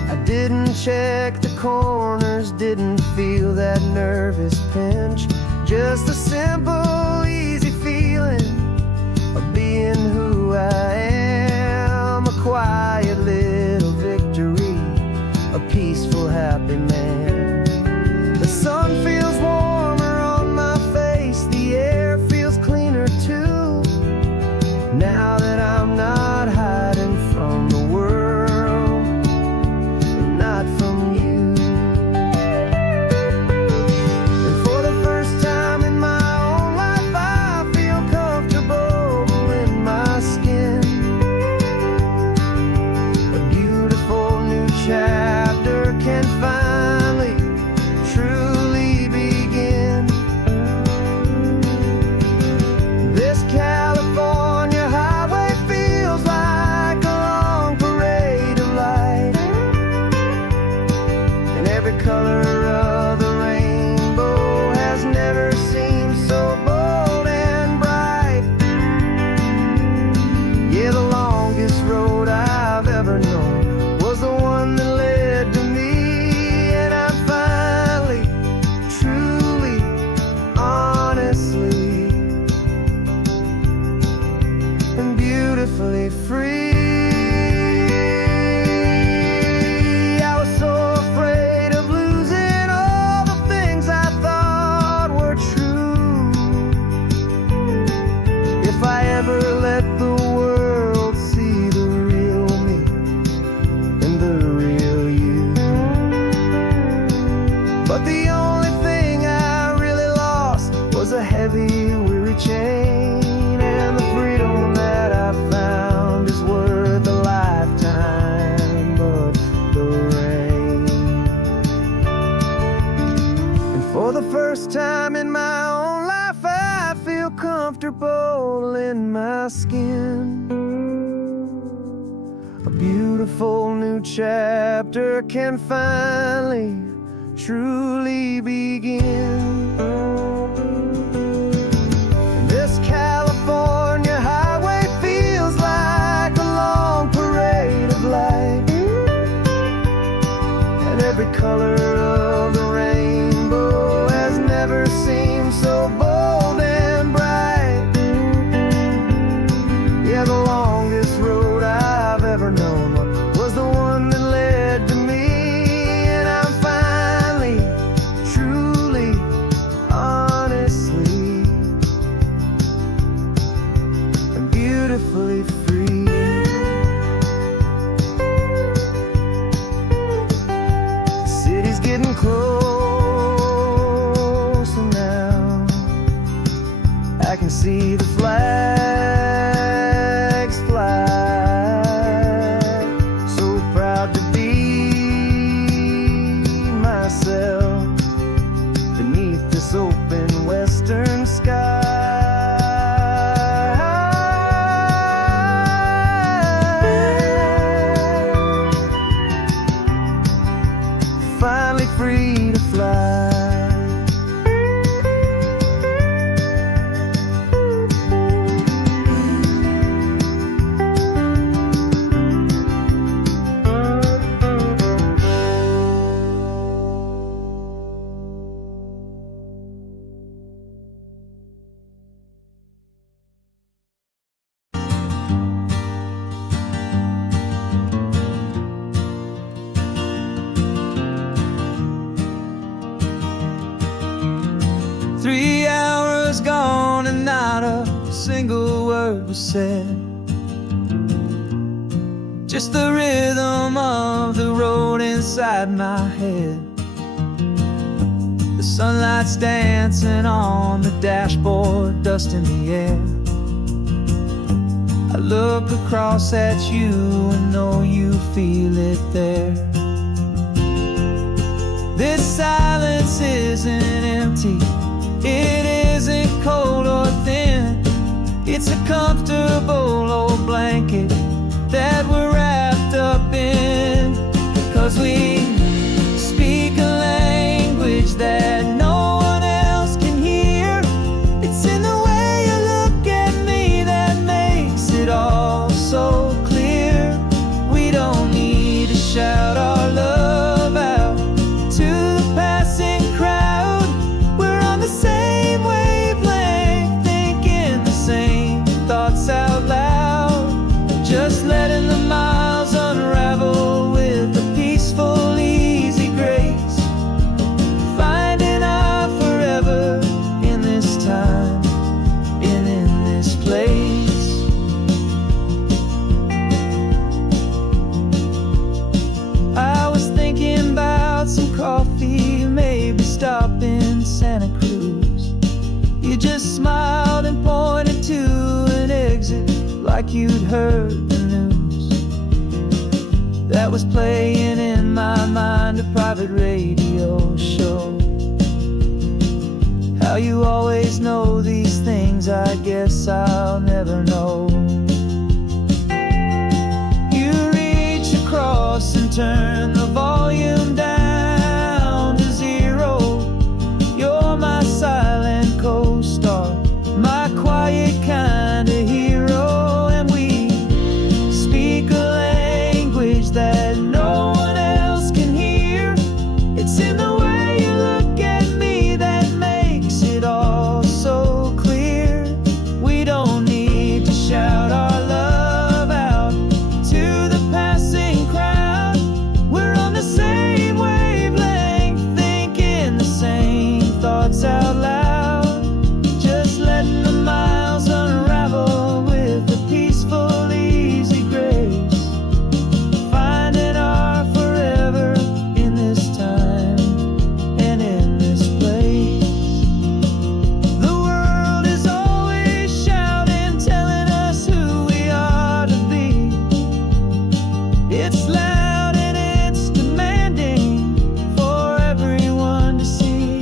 I didn't check the corners, didn't feel that nervous pinch. Just a simple, easy feeling of being who I am. A quiet little victory, a peaceful, happy man. The sun feels warmer on my face, the air feels cleaner too, now that I'm not hiding from the world, and not from you. And for the first time in my own life, I feel comfortable in my skin. A beautiful new chapter can finally truly begin. This California highway feels like a long parade of light, and every color of the rainbow has never seemed so bold and bright. Yeah, the longest road I've ever known was the one that led to me, and I'm finally, truly, honestly, and beautifully free. I was so afraid of losing all the things I thought were true. If I ever let the world see the real me and the real you. But the only thing I really lost was a heavy, weary chain, and the freedom that I found is worth a lifetime of the rain. And for the first time in my own life, I feel comfortable in my skin. A beautiful new chapter can finally, truly begin. This California highway feels like a long parade of light, and every color of the rainbow has never seemed so bold and bright. Yeah, the longest road I've ever known was the one that led to me, and I'm finally, truly, honestly, and beautifully free. I can see the flags fly. So proud to be myself beneath this open western sky. Finally free to fly. 3 hours gone and not a single word was said. Just the rhythm of the road inside my head. The sunlight's dancing on the dashboard, dust in the air. I look across at you and know you feel it there. This silence isn't empty, it isn't cold or thin. It's a comfortable old blanket that we're wrapped up in. 'Cause we speak a language that no one else can hear. It's in the way you look at me that makes it all so clear. We don't need to shout our love out to the passing crowd. We're on the same wavelength, thinking the same thoughts out loud. Just letting the miles unravel with a peaceful, easy grace. Finding our forever in this time and in this place. I was thinking about some coffee, maybe stop in Santa Cruz. You just smiled and pointed to an exit like you'd heard the news. That was playing in my mind, a private radio show. How you always know these things, I guess I'll never know. You reach across and turn the volume down to 0. You're my silent co-star, my quiet kind of hero. And we speak a language that no one else can hear. It's in the way you look at me that makes it all so clear. We don't need to shout our love out to the passing crowd. We're on the same wavelength, thinking the same thoughts out loud. Just letting the miles unravel with a peaceful, easy grace. Finding our forever in this time and in this place. The world is always shouting, telling us who we are to be. It's loud and it's demanding for everyone to see.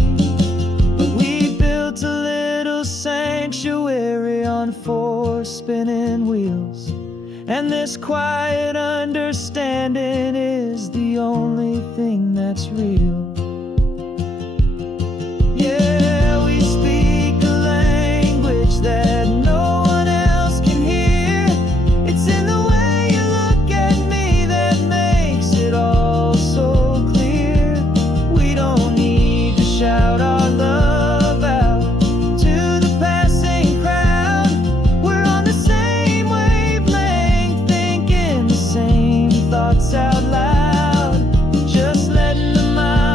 But we built a little sanctuary on 4 spinning wheels, and this quiet understanding is the only thing that's real. Yeah, we speak a language that no one else can hear. It's in the way you look at me that makes it all so clear. We don't need to shout our love out to the passing crowd. We're on the same wavelength, thinking the same thoughts out loud. Just letting the miles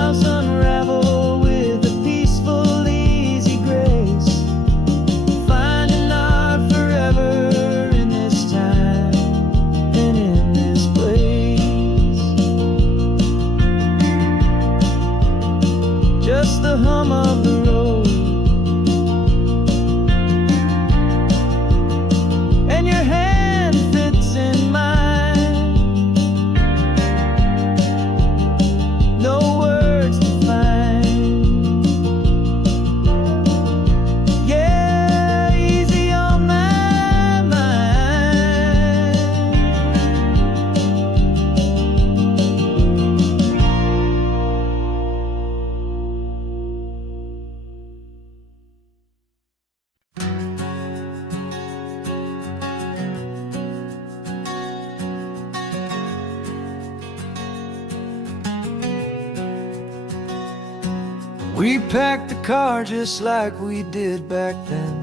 We packed the car just like we did back then.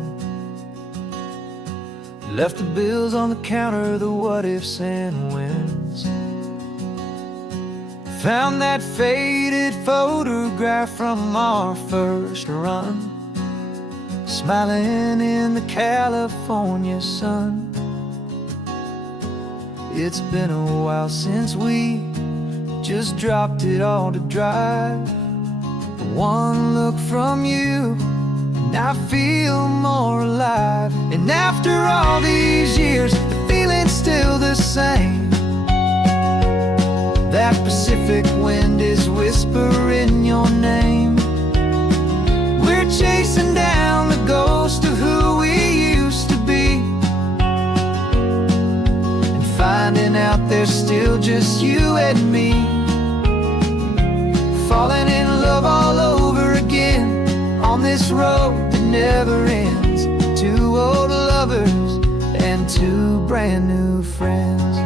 Left the bills on the counter, the what-ifs and whens. Found that faded photograph from our first run, smiling in the California sun. It's been a while since we just dropped it all to drive. One look from you and I feel more alive. And after all these years, the feeling's still the same. That Pacific wind is whispering your name. We're chasing down the ghost of who we used to be, and finding out there's still just you and me. Falling in love all over again on this road that never ends. Two old lovers and two brand new friends.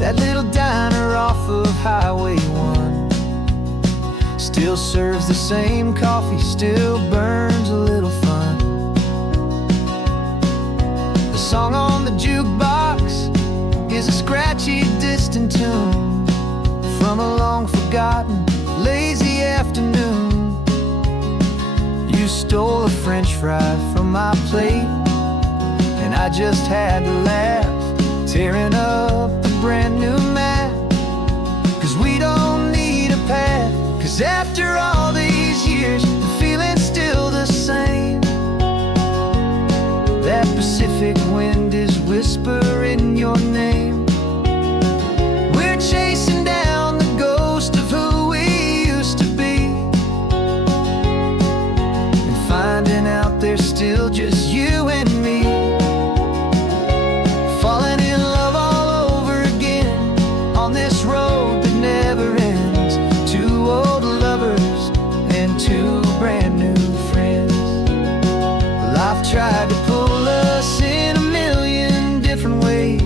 That little diner off of Highway 1 still serves the same coffee, still burns a little fun. The song on the jukebox is a scratchy, distant tune from a long-forgotten, lazy afternoon. You stole a French fry from my plate, and I just had to laugh, tearing up a brand new map. 'Cause we don't need a path, 'cause after all these years, the feeling's still the same. That Pacific wind is whispering your name. We're chasing down the ghost of who we used to be, and finding out there's still just you and me. Falling in love all over again on this road that never ends. Two old lovers and two brand new friends. Life tried to pull us in a million different ways,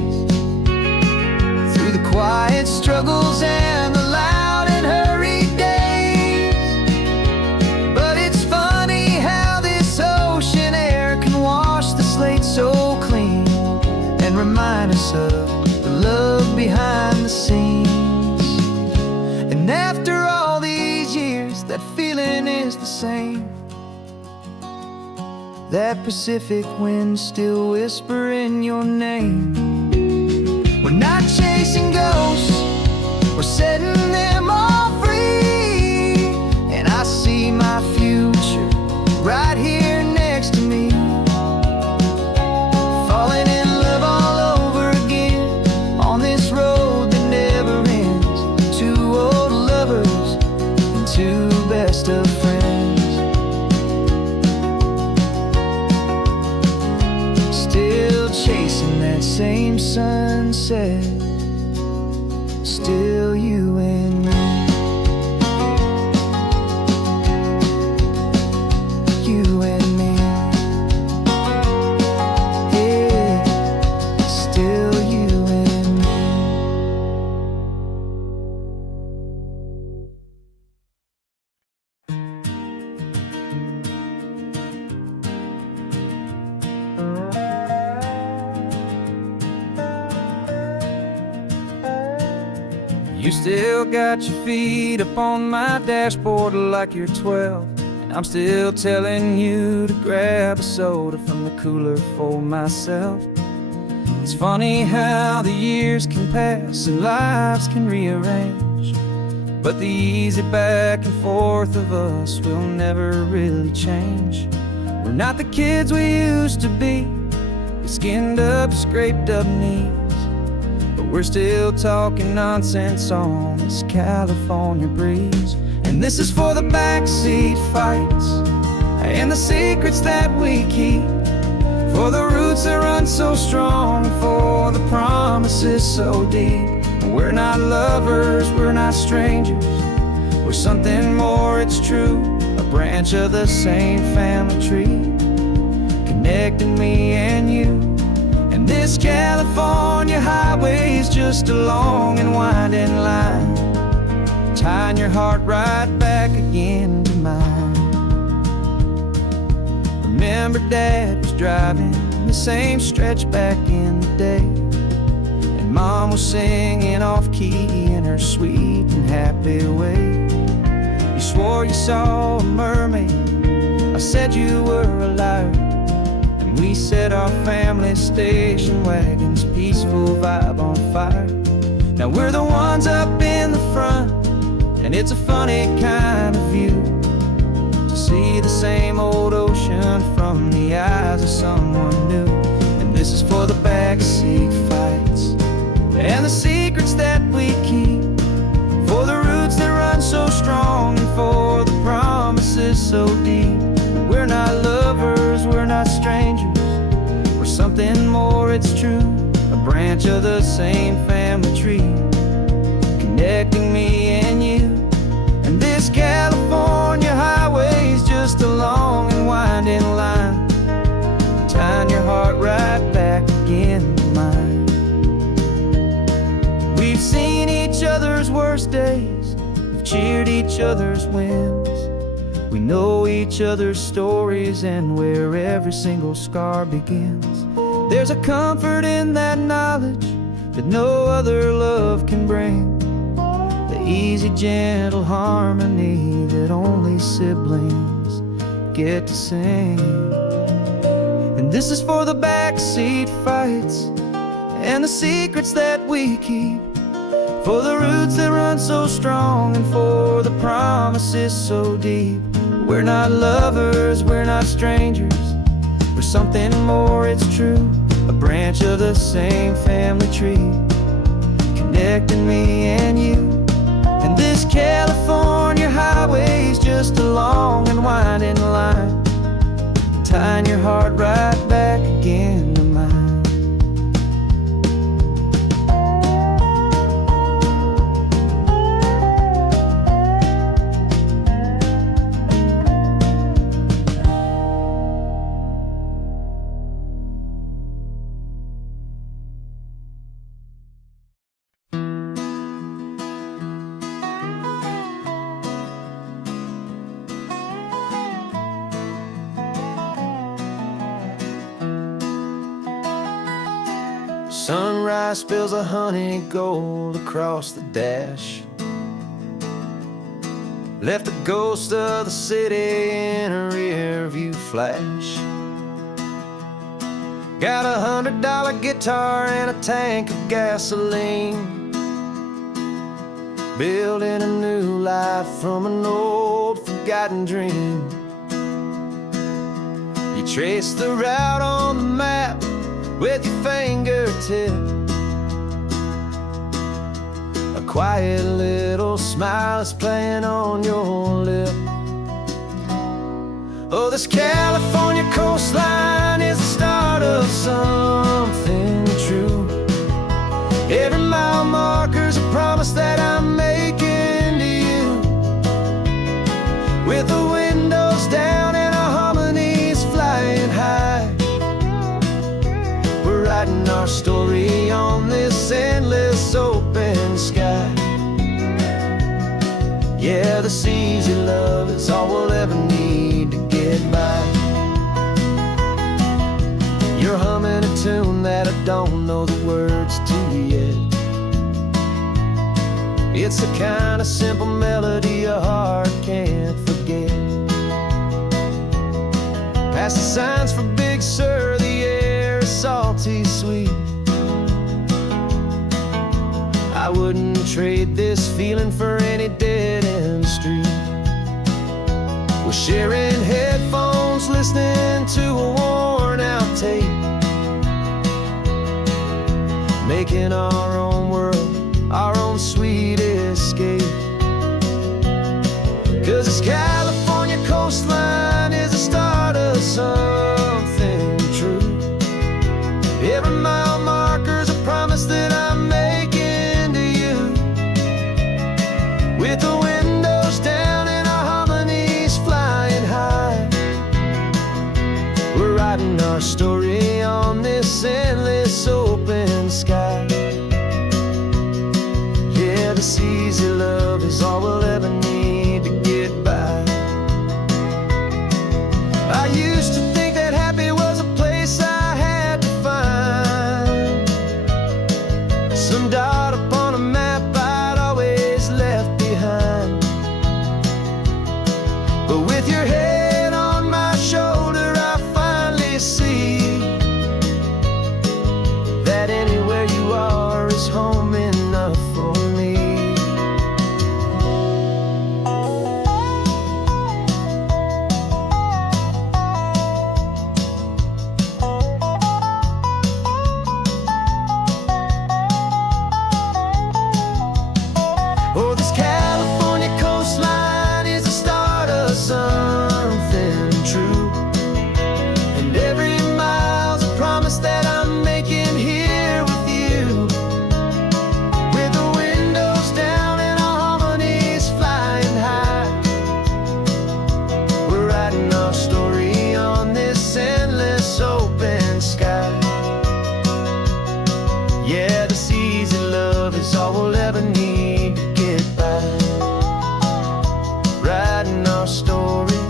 through the quiet struggles and the loud and hurried days. But it's funny how this ocean air can wash the slate so clean, and remind us of the love behind the scenes. And after all these years, that feeling is the same. That Pacific wind still whispering your name. We're not chasing ghosts, we're setting them all free. And I see my future right here next to me. Falling in love all over again on this road that never ends. Two old lovers and two best of friends. Still chasing that same sunset, still you and me. You and me. Yeah, still you and me. You still got your feet up on my dashboard like you're 12, and I'm still telling you to grab a soda from the cooler for myself. It's funny how the years can pass and lives can rearrange, but the easy back and forth of us will never really change. We're not the kids we used to be, with skinned up, scraped up knees, but we're still talking nonsense on this California breeze. And this is for the backseat fights and the secrets that we keep, for the roots that run so strong, for the promises so deep. We're not lovers, we're not strangers, we're something more, it's true. A branch of the same family tree, connecting me and you. And This California highway is just a long and winding line, tying your heart right back again to mine. Remember Dad was driving the same stretch back in the day, and Mom was singing off-key in her sweet and happy way. You swore you saw a mermaid, I said you were a liar, and we set our family station wagon's peaceful vibe on fire. Now we're the ones up in the front, and it's a funny kind of view to see the same old ocean from the eyes of someone new. And this is for the backseat fights and the secrets that we keep, for the roots that run so strong and for the promises so deep. We're not lovers, we're not strangers, we're something more, it's true. A branch of the same family tree, connecting me and you. And this California highway is just a long and winding line, tying your heart right back again to mine. We've seen each other's worst days, we've cheered each other's wins. We know each other's stories and where every single scar begins. There's a comfort in that knowledge that no other love can bring, the easy, gentle harmony that only siblings get to sing. And this is for the backseat fights and the secrets that we keep, for the roots that run so strong and for the promises so deep. We're not lovers, we're not strangers, we're something more, it's true. A branch of the same family tree, connecting me and you. And this California highway is just a long and winding line, tying your heart right back again to mine. Sunrise spills a honey gold across the dash, left the ghost of the city in a rear view flash. Got $100 guitar and a tank of gasoline, building a new life from an old forgotten dream. You trace the route on the map with your fingertip, a quiet little smile is playing on your lip. Oh, this California coastline is the start of something true. Every mile marker's a promise that I'm making to you, with the windows down and our harmonies flying high. We're writing our story on this endless open sky. Yeah, this easy love is all we'll ever need to get by. You're humming a tune that I don't know the words to yet. It's the kind of simple melody a heart can't forget. Past the signs for Big Sur, the air is salty sweet. I wouldn't trade this feeling for any dead-end street. We're sharing headphones, listening to a worn-out tape, making our own world, our own sweet escape. 'Cause this California coastline is the start of something true. Every mile marker's a promise that I'm making to you, with the windows down and our harmonies flying high. We're writing our story on this endless endless open sky. Yeah, this easy love is all we'll ever need to get by. I used to think that happy was a place I had to find, some dot upon a map I'd always left behind. But with your head on my shoulder, I finally see that anywhere you are is home enough for me. Oh, this California coastline is the start of something true, and every mile's a promise that I'm making here with you. With the windows down and our harmonies flying high, we're writing our story on this endless open sky. Yeah, this easy love is all we'll ever need to get by. Writing our story,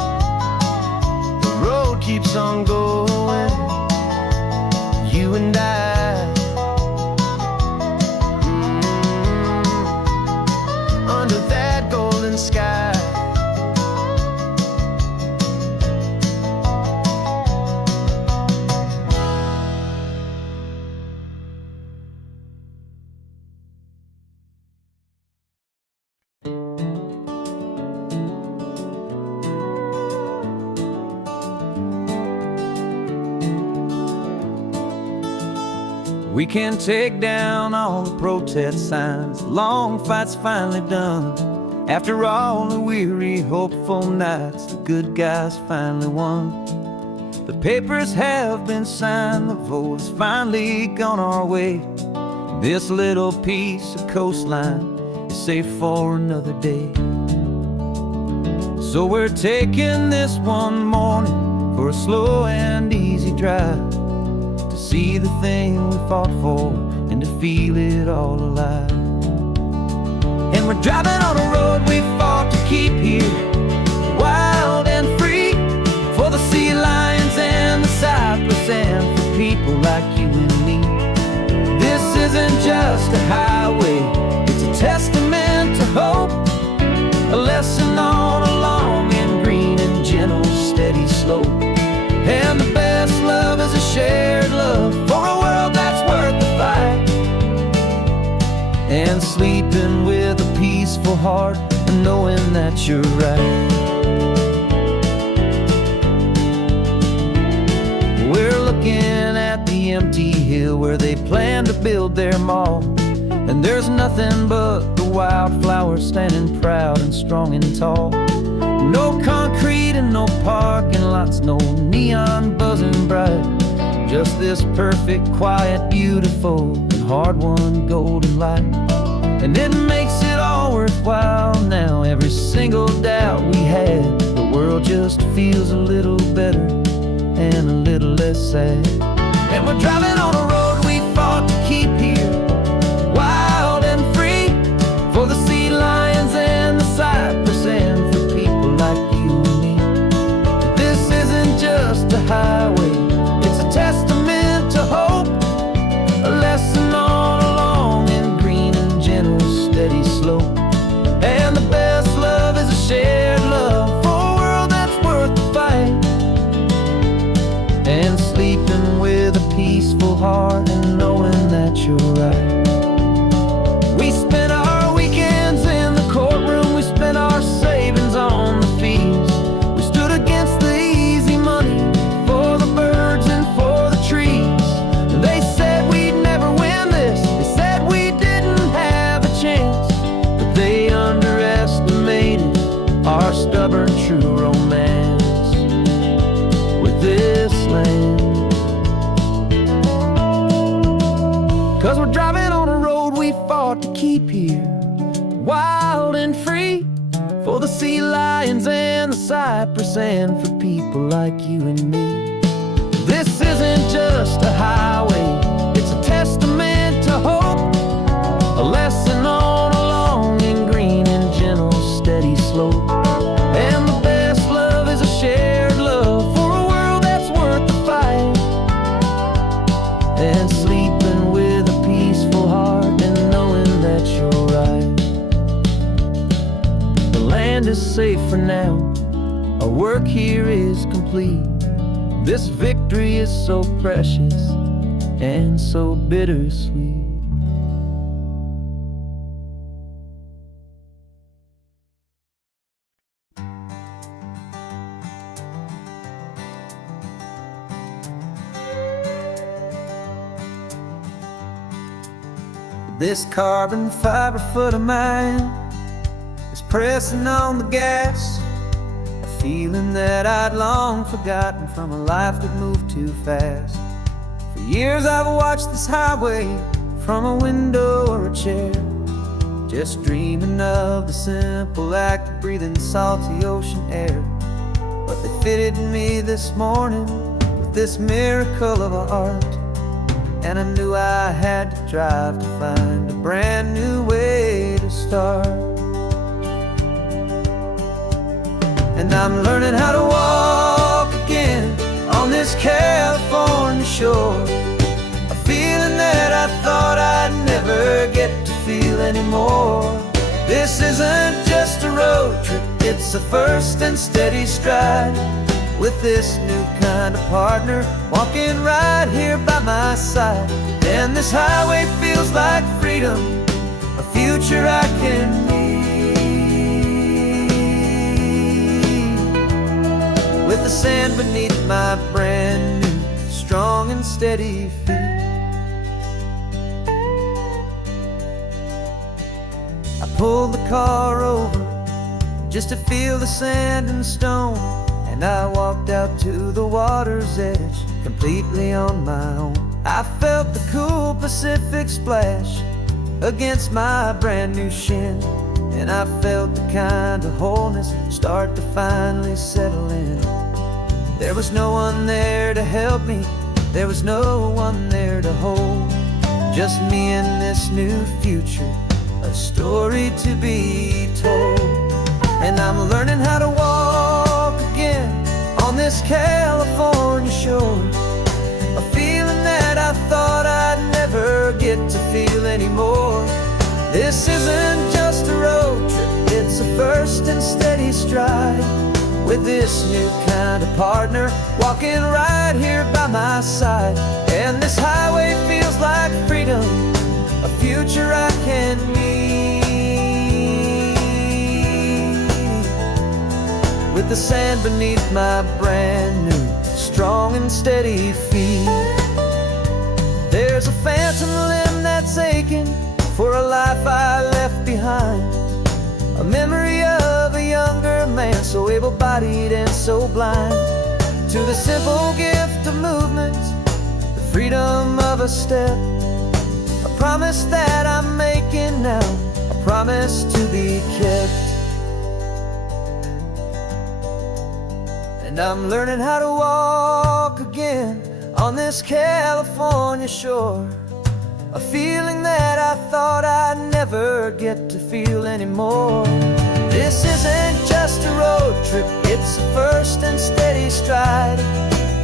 the road keeps on going, you and I, under that golden sky. We can take down all the protest signs, long fight's finally done. After all the weary, hopeful nights, the good guys finally won. The papers have been signed, the vote has finally gone our way. This little piece of coastline is safe for another day. So we're taking this one morning for a slow and easy drive, to see the thing we fought for and to feel it all alive. And we're driving on a road we fought to keep here, wild and free, for the sea lions and the cypress and for people like you and me. This isn't just a highway, it's a testament to hope, a lesson on a long and green and gentle steady slope. And the best love is a shared love for a world that's worth the fight, and sleeping with a peaceful heart and knowing that you're right. We're looking at the empty hill where they plan to build their mall, and there's nothing but the wildflowers standing proud and strong and tall. No concrete and no parking lots, no neon buzzing bright, just this perfect, quiet, beautiful, and hard-won golden light. And it makes it all worthwhile now, every single doubt we had. The world just feels a little better and a little less sad. And we're driving on a road we fought to keep here, wild and free, for the sea lions and the cypress and for people like you and me. This isn't just a highway, it's a testament to hope, a lesson on a long and green and gentle steady slope. And the best love is a shared love for a world that's worth the fight, and sleeping with a peaceful heart and knowing that you're right. We spent our weekends in the courtroom, we spent our savings on the fees. We stood against the easy money for the birds and for the trees. And they said we'd never win this, they said we didn't have a chance, but they underestimated our stubborn true romance with this land. 'Cause we're driving on a road we fought to keep here, wild and free, for the sea lions and the cypress and for people like you and me. This isn't just a highway, it's a for now. Our work here is complete. This victory is so precious and so bittersweet. This carbon fiber foot of mine is pressing on the gas, a feeling that I'd long forgotten from a life that moved too fast. For years I've watched this highway from a window or a chair, just dreaming of the simple act of breathing salty ocean air. But they fitted me this morning with this miracle of art, and I knew I had to drive to find a brand new way to start. And I'm learning how to walk again on this California shore, a feeling that I thought I'd never get to feel anymore. This isn't just a road trip, it's a first and steady stride, with this new kind of partner walking right here by my side. And this highway feels like freedom, a future I can need, with the sand beneath my brand new strong and steady feet. I pulled the car over just to feel the sand and stone, and I walked out to the water's edge, completely on my own. I felt the cool Pacific splash against my brand new shin, and I felt the kind of wholeness start to finally settle in. There was no one there to help me, there was no one there to hold, just me and this new future, a story to be told. And I'm learning how to walk again on this California shore, a feeling that I thought I'd never get to feel anymore. This isn't just a road trip, it's a first and steady stride, with this new kind of partner walking right here by my side. And this highway feels like freedom, a future I can need, with the sand beneath my brand new strong and steady feet. There's a phantom limb that's aching for a life I left behind, a memory of a younger man so able-bodied and so blind, to the simple gift of movement, the freedom of a step, a promise that I'm making now, a promise to be kept. And I'm learning how to walk again on this California shore, a feeling that I thought I'd never get to feel anymore. This isn't just a road trip, it's a first and steady stride,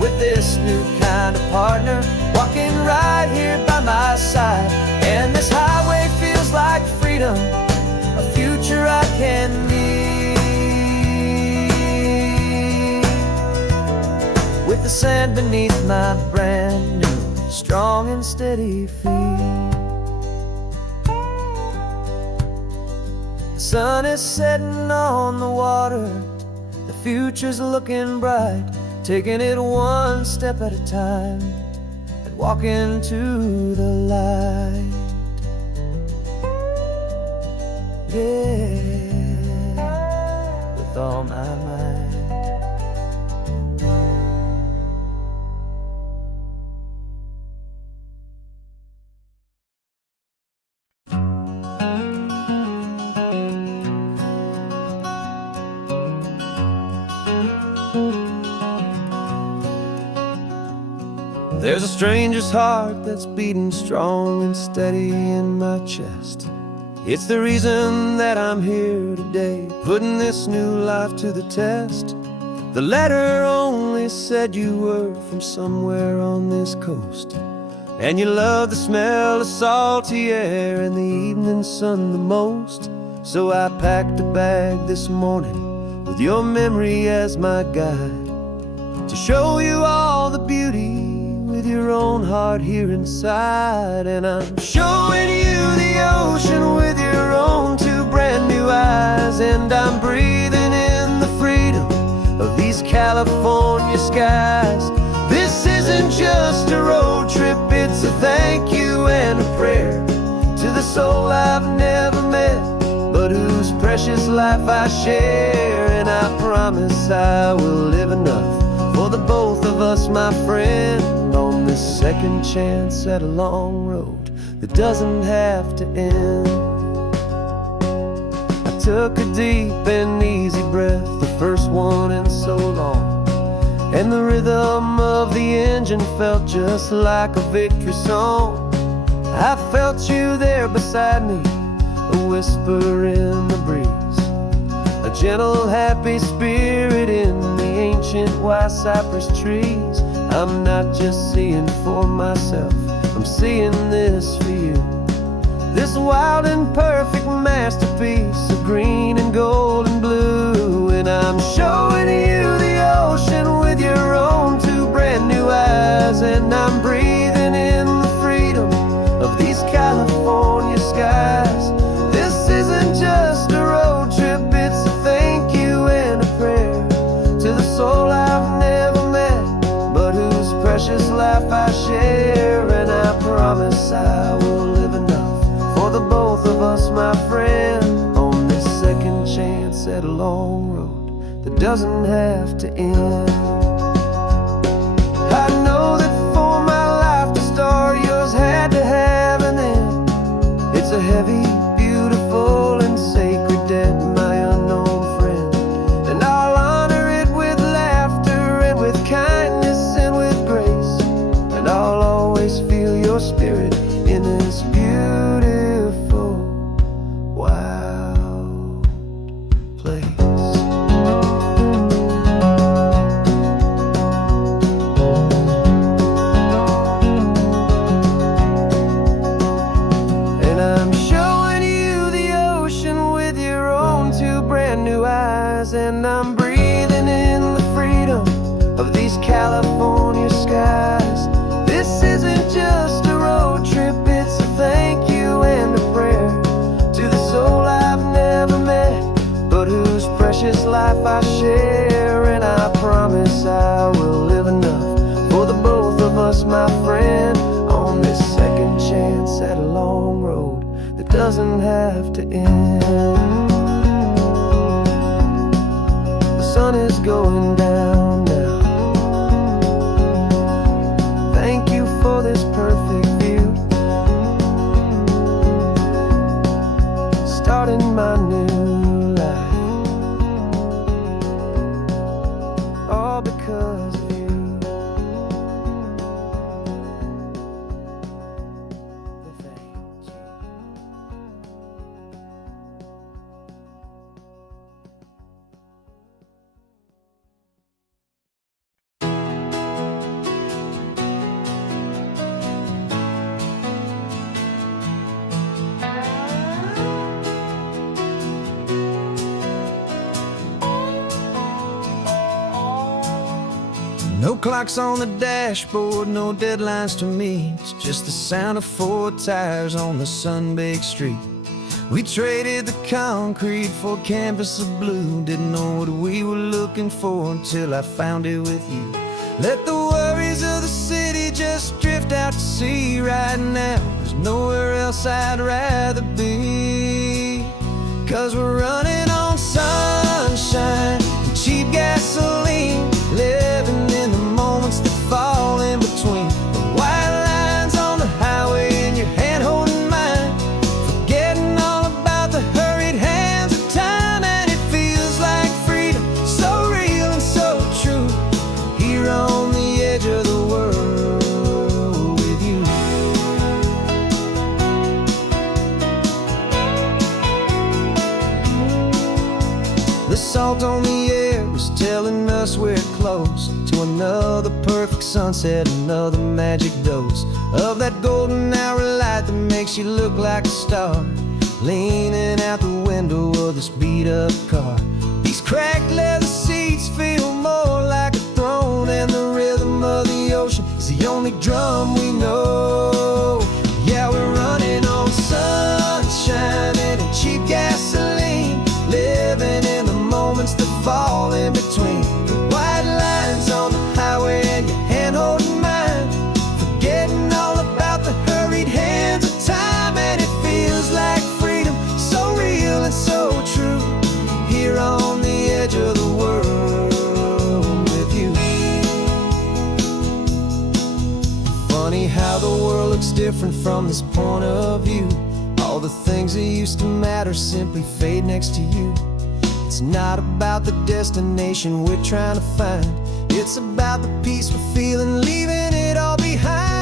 with this new kind of partner walking right here by my side. And this highway feels like freedom, a future I can need, with the sand beneath my brand new strong and steady feet. The sun is setting on the water, the future's looking bright, taking it one step at a time and walking to the light. Yeah, with all my might. There's a stranger's heart that's beating strong and steady in my chest. It's the reason that I'm here today, putting this new life to the test. The letter only said you were from somewhere on this coast, and you love the smell of salty air and the evening sun the most. So I packed a bag this morning with your memory as my guide, to show you all the beauty with your own heart here inside. And I'm showing you the ocean with your own two brand new eyes, and I'm breathing in the freedom of these California skies. This isn't just a road trip, it's a thank you and a prayer to the soul I've never met, but whose precious life I share. And I promise I will live enough for the both of us, my friend, on this second chance at a long road that doesn't have to end. I took a deep and easy breath, the first one in so long, and the rhythm of the engine felt just like a victory song. I felt you there beside me, a whisper in the breeze, a gentle happy spirit in the ancient white cypress trees. I'm not just seeing for myself, I'm seeing this for you, this wild and perfect masterpiece of green and gold and blue. And I'm showing you the ocean with your own two brand new eyes, and I'm breathing in the freedom of these California skies. This isn't just a road trip, it's a thank you and a prayer to the soul I've never met, but whose precious life I share. And I promise I will live enough for the both of us, my friend, on this second chance at a long road that doesn't have to end. I know that for my life to start, yours had to have an end. It's a heavy, beautiful, and sacred debt, my unknown friend, and I'll honor it with laughter and with kindness and with grace, and I'll always feel your spirit in this beautiful, wild place. And I'm breathing in the freedom of these California skies. This isn't just a road trip, it's a thank you and a prayer to the soul I've never met, but whose precious life I share. And I promise I will live enough for the both of us, my friend, on this second chance at a long road that doesn't have to end. The sun is going down now. Thank you for this perfect view, starting my new life, all because of you. Thank you. No clocks on the dashboard, no deadlines to meet, just the sound of 4 tires on the sun-baked street. We traded the concrete for a canvas of blue, didn't know what we were looking for until I found it with you. Let the worries of the city just drift out to sea right now. There's nowhere else I'd rather be, 'cause we're running on sunshine and cheap gasoline, living in the moments that fall in between the white lines on the highway and your hand holding mine, forgetting all about the hurried hands of time. And it feels like freedom, so real and so true, here on the edge of the world with you. The salt on the air is telling us we're close to another perfect sunset, another magic dose of that golden hour light that makes you look like a star, leaning out the window of this beat-up car. These cracked leather seats feel more like a throne, and the rhythm of the ocean is the only drum we know. Yeah, we're running on sunshine and a cheap gasoline, living in the moments that fall in between the white lines on the highway and your hand holding mine, forgetting all about the hurried hands of time. And it feels like freedom, so real and so true, here on the edge of the world with you. Funny how the world looks different from this point of view. All the things that used to matter simply fade next to you. It's not about the destination we're trying to find, it's about the peace we're feeling, leaving it all behind.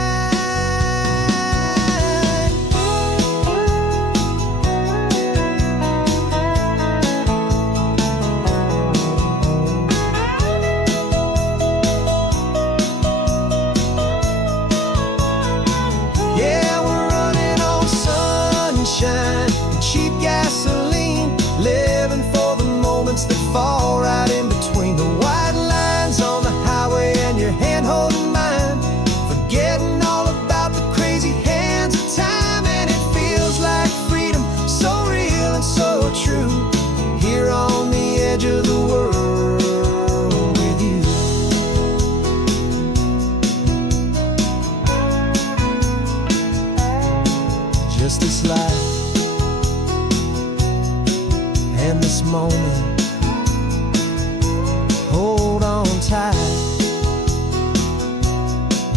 Yeah, we're running on sunshine and cheap gasoline, living for the moments that fall right in between the white lines on the highway and your hand holding mine, forgetting all about the crazy hands of time. And it feels like freedom, so real and so true, here on the edge of the world with you. Just this life and this moment, hold on tight,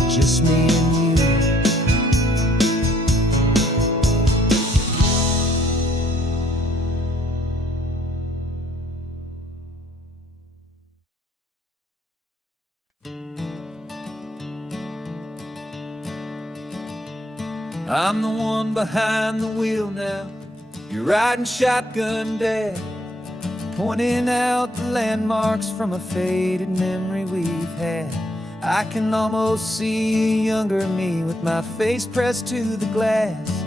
just me and you. I'm the one behind the wheel now, you're riding shotgun, Dad, pointing out the landmarks from a faded memory we've had. I can almost see a younger me with my face pressed to the glass,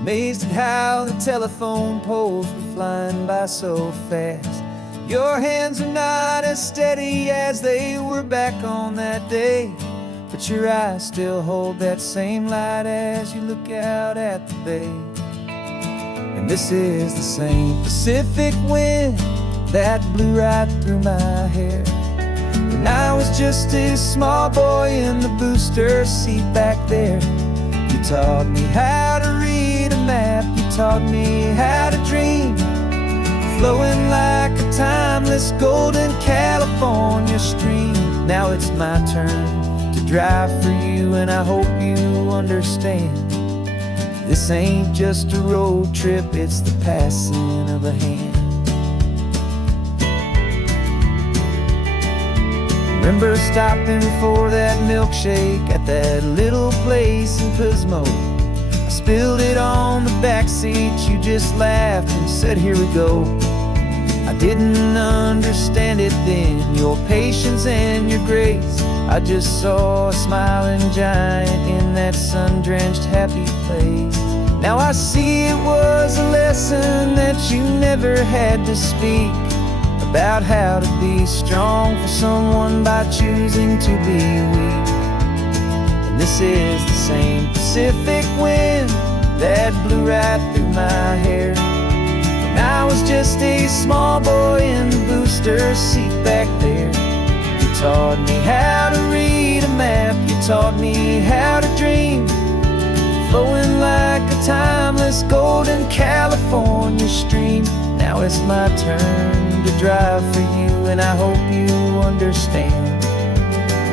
amazed at how the telephone poles were flying by so fast. Your hands are not as steady as they were back on that day, but your eyes still hold that same light as you look out at the bay. And this is the same Pacific wind that blew right through my hair when I was just a small boy in the booster seat back there. You taught me how to read a map, you taught me how to dream, flowing like a timeless golden California stream. Now it's my turn to drive for you, and I hope you understand, this ain't just a road trip, it's the passing of a hand. Remember stopping for that milkshake at that little place in Pismo? I spilled it on the back seat, you just laughed and said, here we go. I didn't understand it then, your patience and your grace. I just saw a smiling giant in that sun-drenched happy place. Now I see it was a lesson that you never had to speak, about how to be strong for someone by choosing to be weak. And this is the same Pacific wind that blew right through my hair when I was just a small boy in the booster seat back there. You taught me how to read a map, you taught me how to dream, flowing like a timeless golden California stream. Now it's my turn to drive for you, and I hope you understand,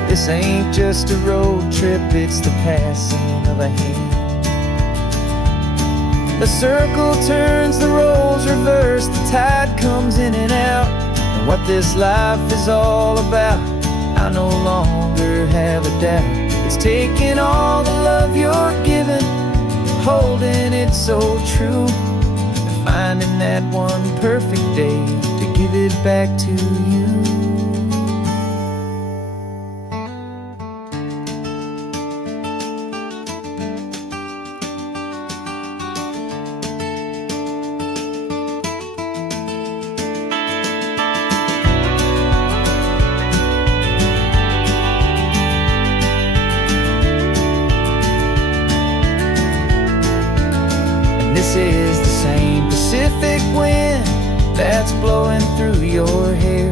this ain't just a road trip, it's the passing of a hand. The circle turns, the roles reverse, the tide comes in and out, and what this life is all about, I no longer have a doubt. It's taking all the love you're giving, holding it so true, and finding that one perfect day to give it back to you. Pacific wind that's blowing through your hair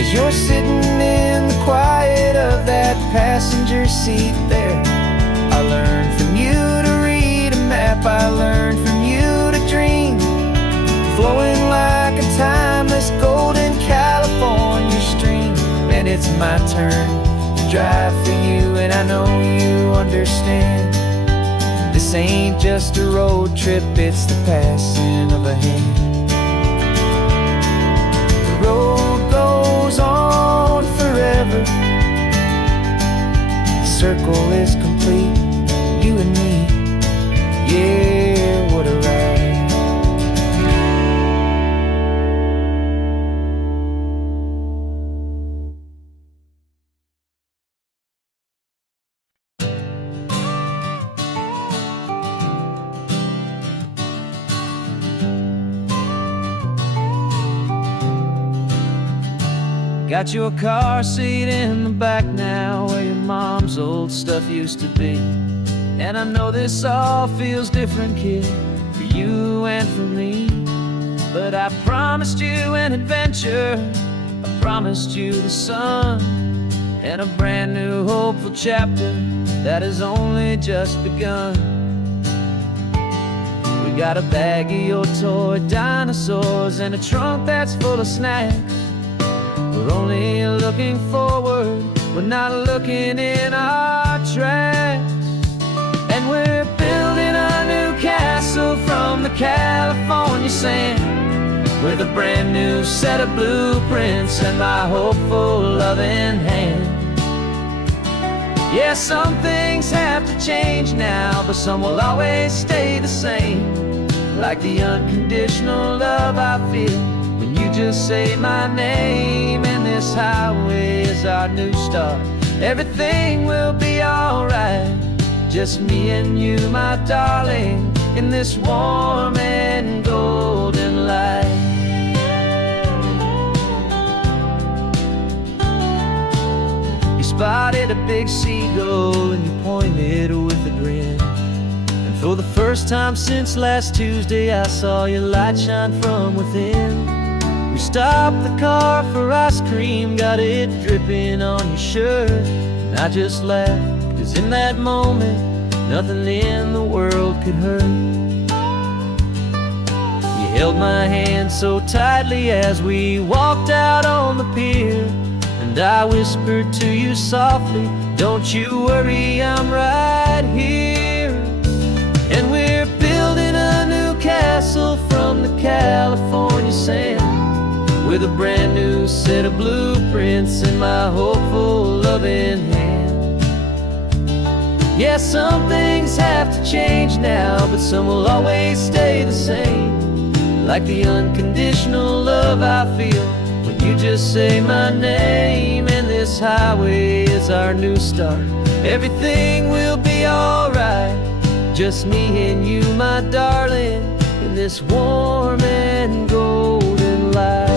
as you're sitting in the quiet of that passenger seat there. I learned from you to read a map, I learned from you to dream, flowing like a timeless golden California stream. And it's my turn to drive for you, and I know you understand. This ain't just a road trip, it's the passing of a hand. The road goes on forever, the circle is complete, you and me, yeah, what a ride. Got your car seat in the back now, where your mom's old stuff used to be. And I know this all feels different, kid, for you and for me. But I promised you an adventure, I promised you the sun, and a brand new hopeful chapter that has only just begun. We got a bag of your toy dinosaurs and a trunk that's full of snacks. We're only looking forward, we're not looking in our tracks. And we're building a new castle from the California sand, with a brand new set of blueprints and my hopeful loving hand. Yeah, some things have to change now, but some will always stay the same, like the unconditional love I feel when you just say my name. And this highway is our new start, everything will be alright. Just me and you, my darling, in this warm and golden light. You spotted a big seagull and you pointed with a grin, and for the first time since last Tuesday I saw your light shine from within. We stopped the car for ice cream, got it dripping on your shirt, and I just laughed, 'cause in that moment nothing in the world could hurt. You held my hand so tightly as we walked out on the pier, and I whispered to you softly, don't you worry, I'm right here. And we're building a new castle from the California sand, with a brand new set of blueprints in my hopeful loving hand. Yeah, some things have to change now, but some will always stay the same, like the unconditional love I feel when you just say my name. And this highway is our new start, everything will be alright. Just me and you, my darling, in this warm and golden light.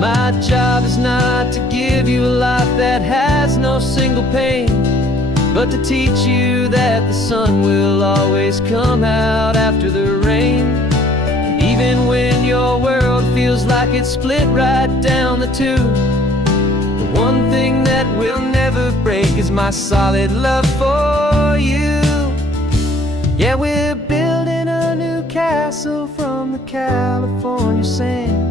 My job is not to give you a life that has no single pain, but to teach you that the sun will always come out after the rain. Even when your world feels like it's split right down the two, the one thing that will never break is my solid love for you. Yeah, we're building a new castle from the California sand,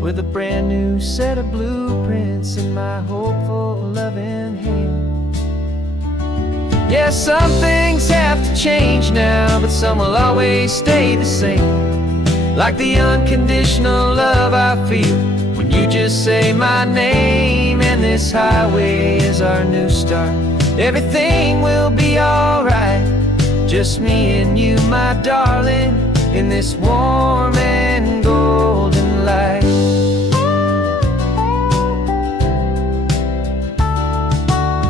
with a brand new set of blueprints in my hopeful loving hand. Yeah, some things have to change now, but some will always stay the same, like the unconditional love I feel when you just say my name. And this highway is our new start, everything will be alright. Just me and you, my darling, in this warm and golden light.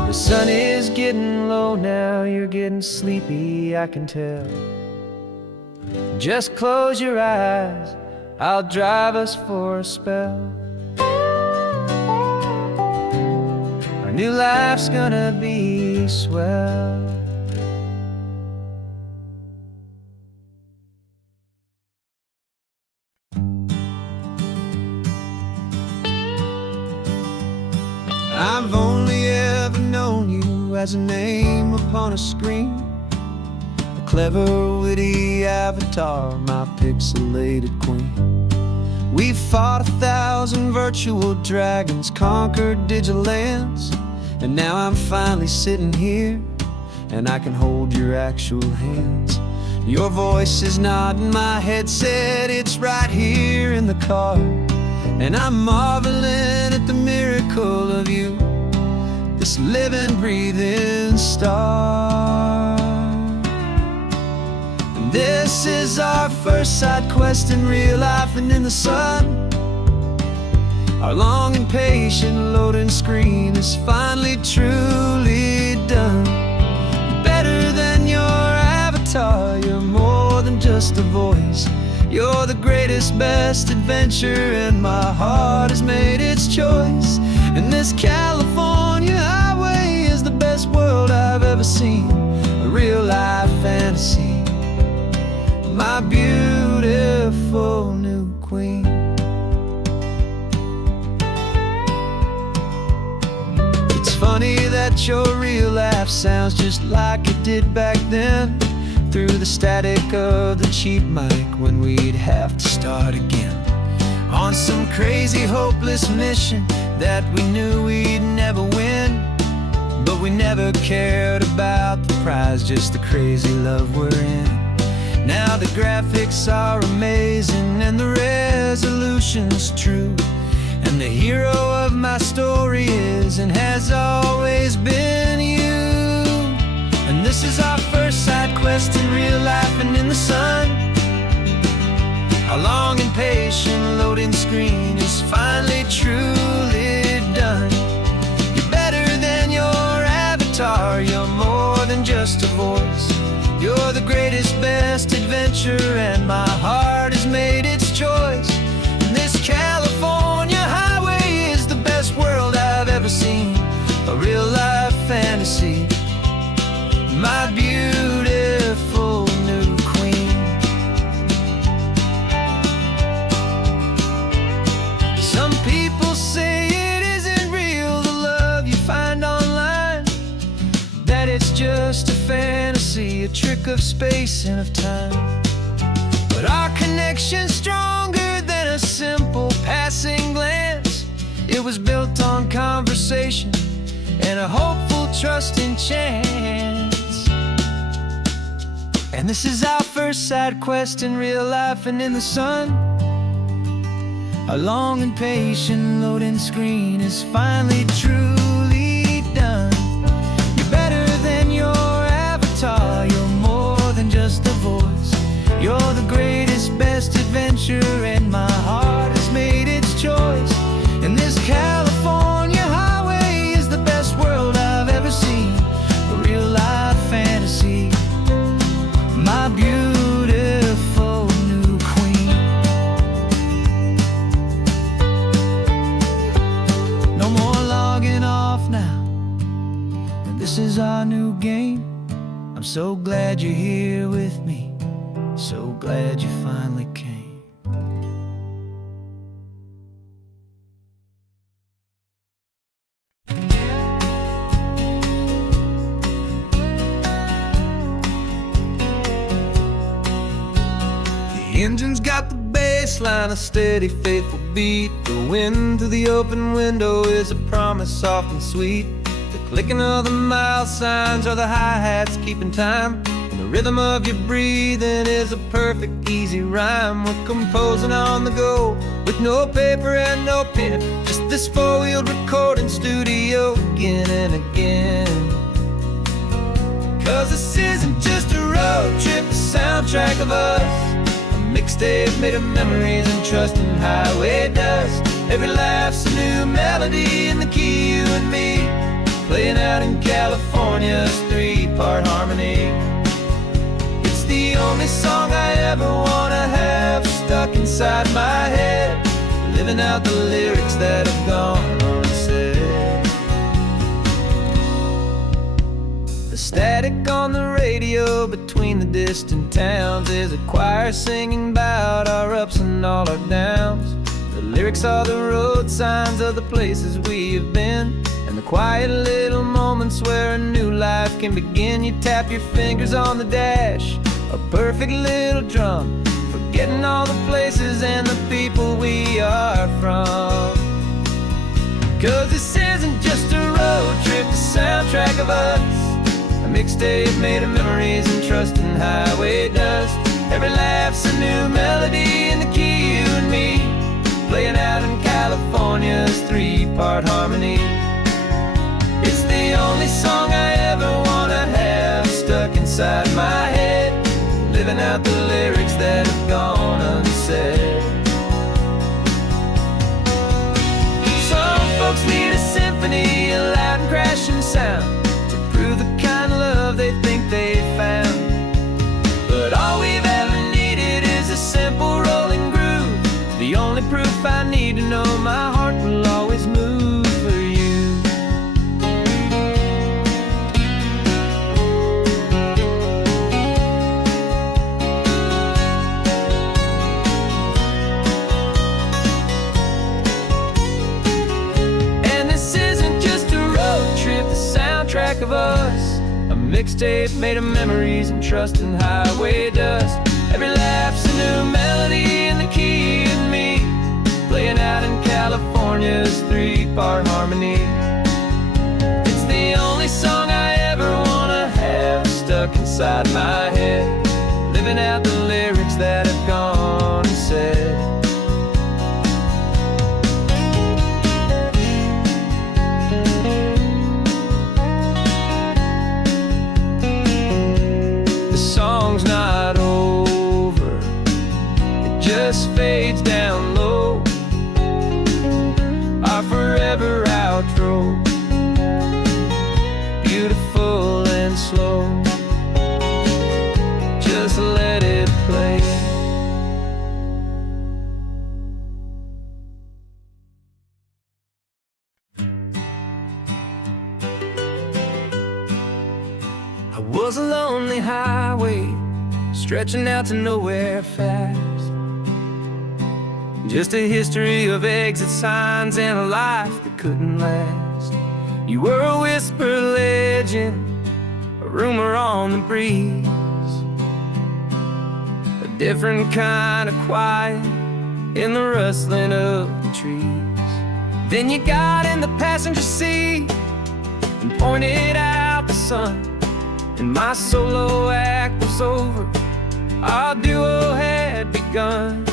The sun is getting low now, you're getting sleepy, I can tell. Just close your eyes, I'll drive us for a spell. Our new life's gonna be swell. I've only ever known you as a name upon a screen, a clever, witty avatar, my pixelated queen. We fought 1,000 virtual dragons, conquered digital lands, and now I'm finally sitting here, and I can hold your actual hands. Your voice is not in my headset, it's right here in the car, and I'm marveling at the miracle of you, this living, breathing star. And this is our first side quest in real life and in the sun. Our long and patient loading screen is finally truly done. Better than your avatar, you're more than just a voice. You're the greatest, best adventure, and my heart has made its choice. And this California highway is the best world I've ever seen, a real life fantasy, my beautiful new queen. It's funny that your real life sounds just like it did back then, through the static of the cheap mic when we'd have to start again, on some crazy hopeless mission that we knew we'd never win. But we never cared about the prize, just the crazy love we're in. Now the graphics are amazing and the resolution's true, and the hero of my story is and has always been you. And this is our first side quest in real life and in the sun. Our long and patient loading screen is finally truly done. You're better than your avatar, you're more than just a voice. You're the greatest, best adventure, and my heart has made its choice. And this California highway is the best world I've ever seen, a real life fantasy, my beautiful new queen. Some people say it isn't real, the love you find online, that it's just a fantasy, a trick of space and of time. But our connection's stronger than a simple passing glance. It was built on conversation and a hopeful, trusting chance. And this is our first side quest in real life and in the sun. Our long and patient loading screen is finally truly done. You're better than your avatar, you're more than just a voice. You're the greatest, best adventure, and my heart has made its choice. And this California highway is the best world I've ever seen, a real life fantasy, my beautiful new queen. No more logging off now, and this is our new game. I'm so glad you're here with me, so glad you finally came. The engine's got the bass line, a steady, faithful beat. The wind through the open window is a promise soft and sweet. The clicking of the mile signs are the hi-hats keeping time, and the rhythm of your breathing is a perfect, easy rhyme. We're composing on the go with no paper and no pen, just this four-wheeled recording studio again and again. 'Cause this isn't just a road trip, the soundtrack of us, mixtape made of memories and trust in highway dust. Every laugh's a new melody in the key, you and me, playing out in California's three-part harmony. It's the only song I ever wanna have stuck inside my head, living out the lyrics that have gone unsaid. The static on the radio between the distant towns is a choir singing about our ups and all our downs. The lyrics are the road signs of the places we have been, and quiet little moments where a new life can begin. You tap your fingers on the dash, a perfect little drum, forgetting all the places and the people we are from. 'Cause this isn't just a road trip, the soundtrack of us, a mixtape made of memories and trust in highway dust. Every laugh's a new melody in the key, you and me, playing out in California's three-part harmony. It's the only song I ever wanna have stuck inside my head, living out the lyrics that have gone unsaid. Some folks need a symphony, a loud and crashing sound, to prove the kind of love they think they found. But all we've ever needed is a simple rolling groove, the only proof I need to know my heart will always move for you. And this isn't just a road trip, the soundtrack of us, a mixtape made of memories and trust in highway dust. Every laugh's a new melody in the key and me, playing out in California's three-part harmony. It's the only song I ever wanna have stuck inside my head, living out the lyrics that have gone unsaid. The song's not over, it just fades down low, our forever outro, beautiful and slow. Just let it play. I was a lonely highway, stretching out to nowhere fast. Just a history of exit signs and a life that couldn't last. You were a whisper legend, a rumor on the breeze, a different kind of quiet in the rustling of the trees. Then you got in the passenger seat and pointed out the sun, and my solo act was over, our duo had begun.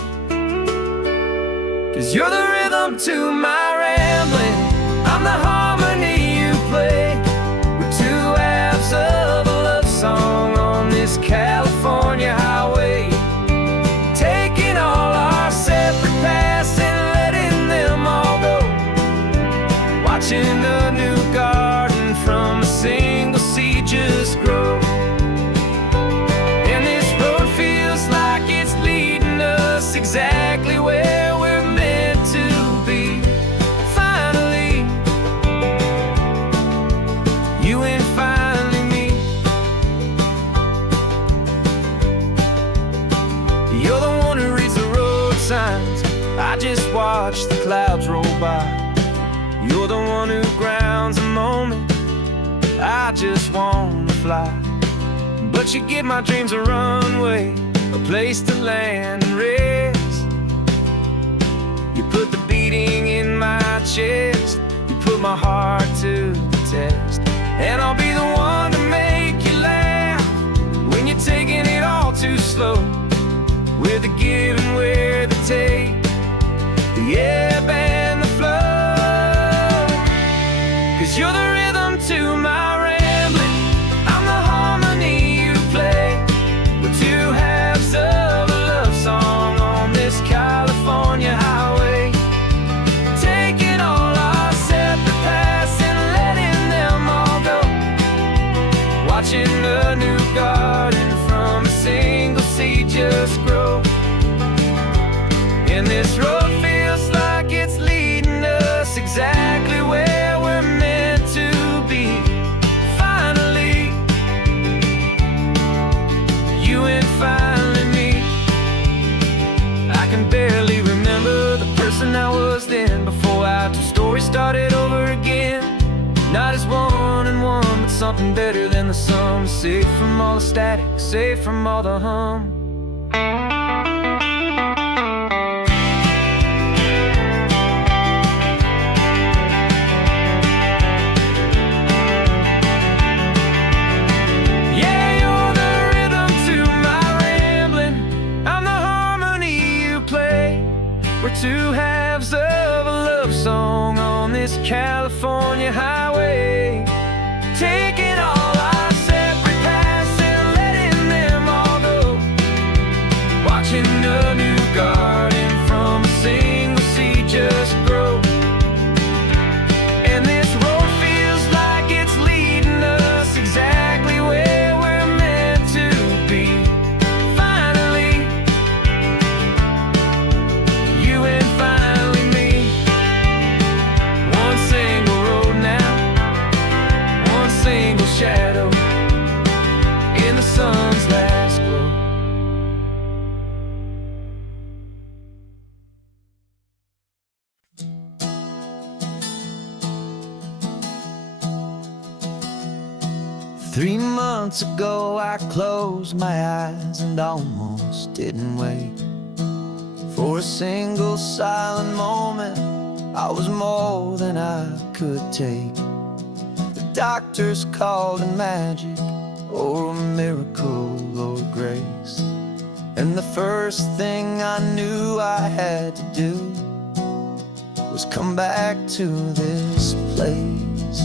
'Cause you're the rhythm to my rambling, I'm the harmony you play. We're two halves of a love song on this California highway, taking all our separate paths and letting them all go, watching a new garden from a single seed just grow. And this road feels like it's leading us exactly where we're meant to be. Finally, you and finally me. You're the one who reads the road signs, I just watch the clouds roll by. You're the one who grounds the moment, I just wanna fly. But you give my dreams a runway, a place to land and rest. You put the beating in my chest, you put my heart to the test. And I'll be the one to make you laugh when you're taking it all too slow. We're the give and we're the take, the ebb and the flow. 'Cause you're the rhythm to my rambling, I'm the harmony you play. We're two halves of a love song on this California highway, taking all our separate paths and letting them all go, watching a new garden from a single seed just grow. And this road feels like it's leading us exactly where we're meant to is one and one, but something better than the sum. Safe from all the static, safe from all the hum. We're two halves of a love song on this California highway, taking all our separate paths and letting them all go, watching a new garden from a single seed just grow. And this road feels like it's leading us exactly where we're meant to be. Finally, you and finally me. One single road now, one single shadow in the sun's last glow. Three months ago I closed my eyes and almost didn't wake. For a single silent moment, I was more than I could take. The doctors called it magic, or a miracle, or grace. And the first thing I knew I had to do was come back to this place,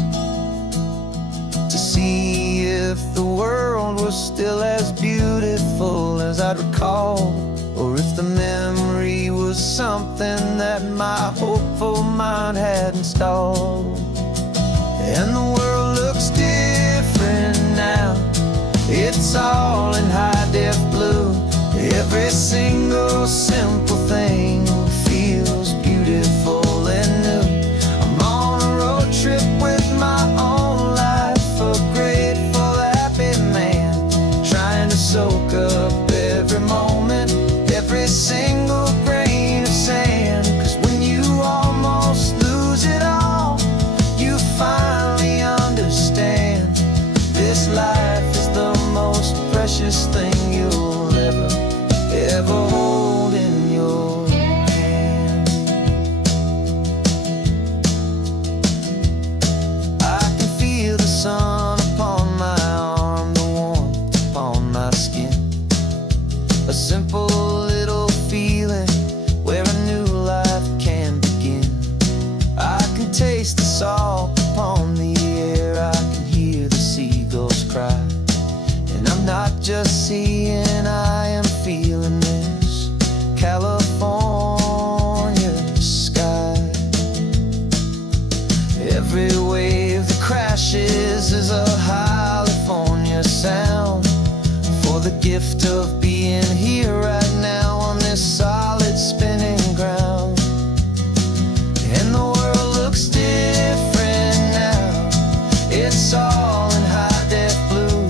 to see if the world was still as beautiful as I'd recall, or if the memory was something that my hopeful mind had installed. And the world looks different now, it's all in high-def blue. Every single simple thing feels beautiful and new. I'm on a road trip with my own life, a grateful, happy man, trying to soak up every moment, every single grain of sand. 'Cause when you almost lose it all, you finally understand this life is the most precious thing you'll ever hold in your hand. I can feel the sun upon my arm, the warmth upon my skin, a simple little feeling where a new life can begin. I can taste the salt upon the air, I can hear the seagulls cry. And I'm not just seeing, I am feeling this California sky. Every wave that crashes is a California sound, for the gift of being here right now on this solid spinning ground. And the world looks different now, it's all in high-def blue.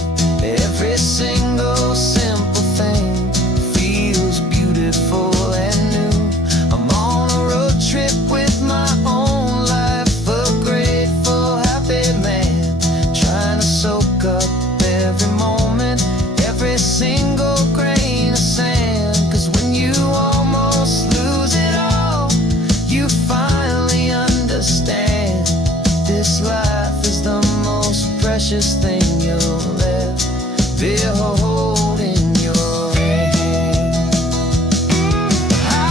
Every single simple thing feels beautiful and new. I'm on a road trip with my own life, a grateful, happy man, trying to soak up every moment, every single grain of sand. 'Cause when you almost lose it all, you finally understand this life is the most precious thing you'll ever hold in your hand.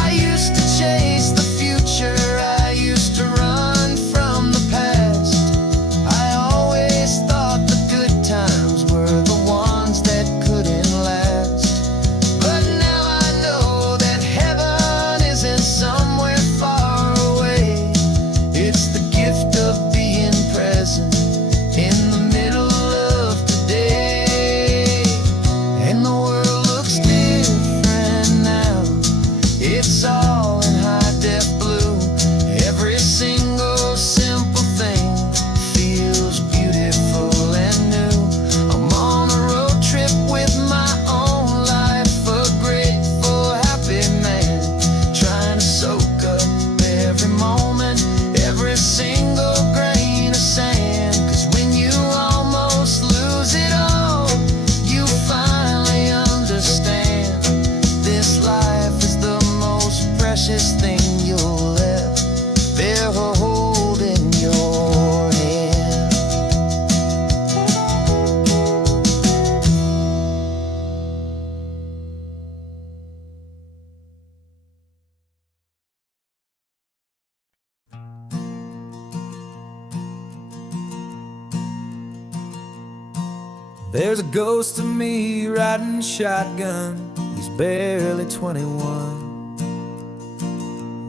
I used to chase the future, I used to run from the past. I always thought the good times were the ones that couldn't last. But now I know that heaven isn't somewhere far away. It's the gift of being present in the middle of There's a ghost of me riding shotgun. He's barely 21,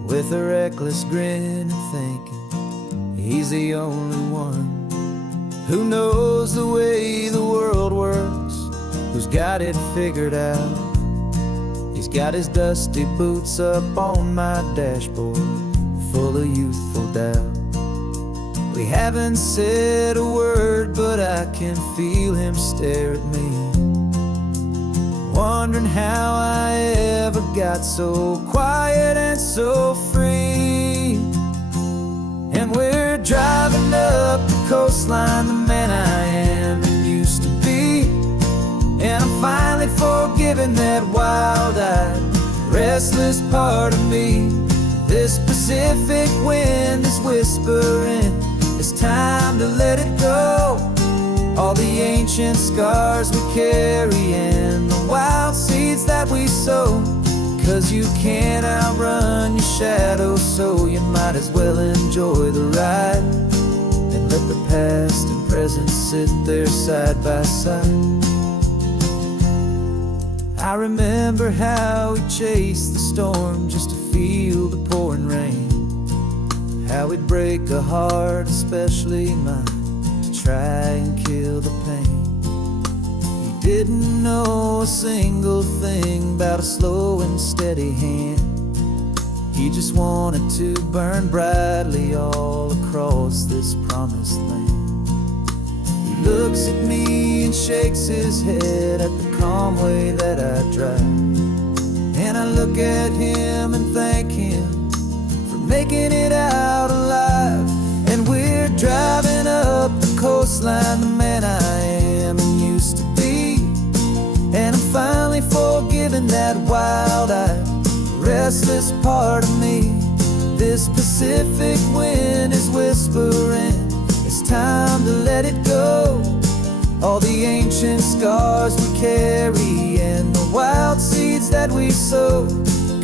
with a reckless grin and thinking he's the only one who knows the way the world works, who's got it figured out. He's got his dusty boots up on my dashboard, full of youthful doubt. We haven't said a word, but I can feel him stare at me, wondering how I ever got so quiet and so free. And we're driving up the coastline, the man I am and used to be. And I'm finally forgiving that wild-eyed, restless part of me. This Pacific wind is whispering, it's time to let it go. All the ancient scars we carry and the wild seeds that we sow. 'Cause you can't outrun your shadow, so you might as well enjoy the ride and let the past and present sit there side by side. I remember how we chased the storm just to feel the pouring rain, how we'd break a heart, especially mine, to try and kill the pain. He didn't know a single thing about a slow and steady hand. He just wanted to burn brightly all across this promised land. He looks at me and shakes his head at the calm way that I drive, and I look at him and thank him for making it out alive. And we're driving up the coastline, the man I am and used to be. And I'm finally forgiving that wild-eyed, restless part of me. This Pacific wind is whispering, it's time to let it go. All the ancient scars we carry and the wild seeds that we sow.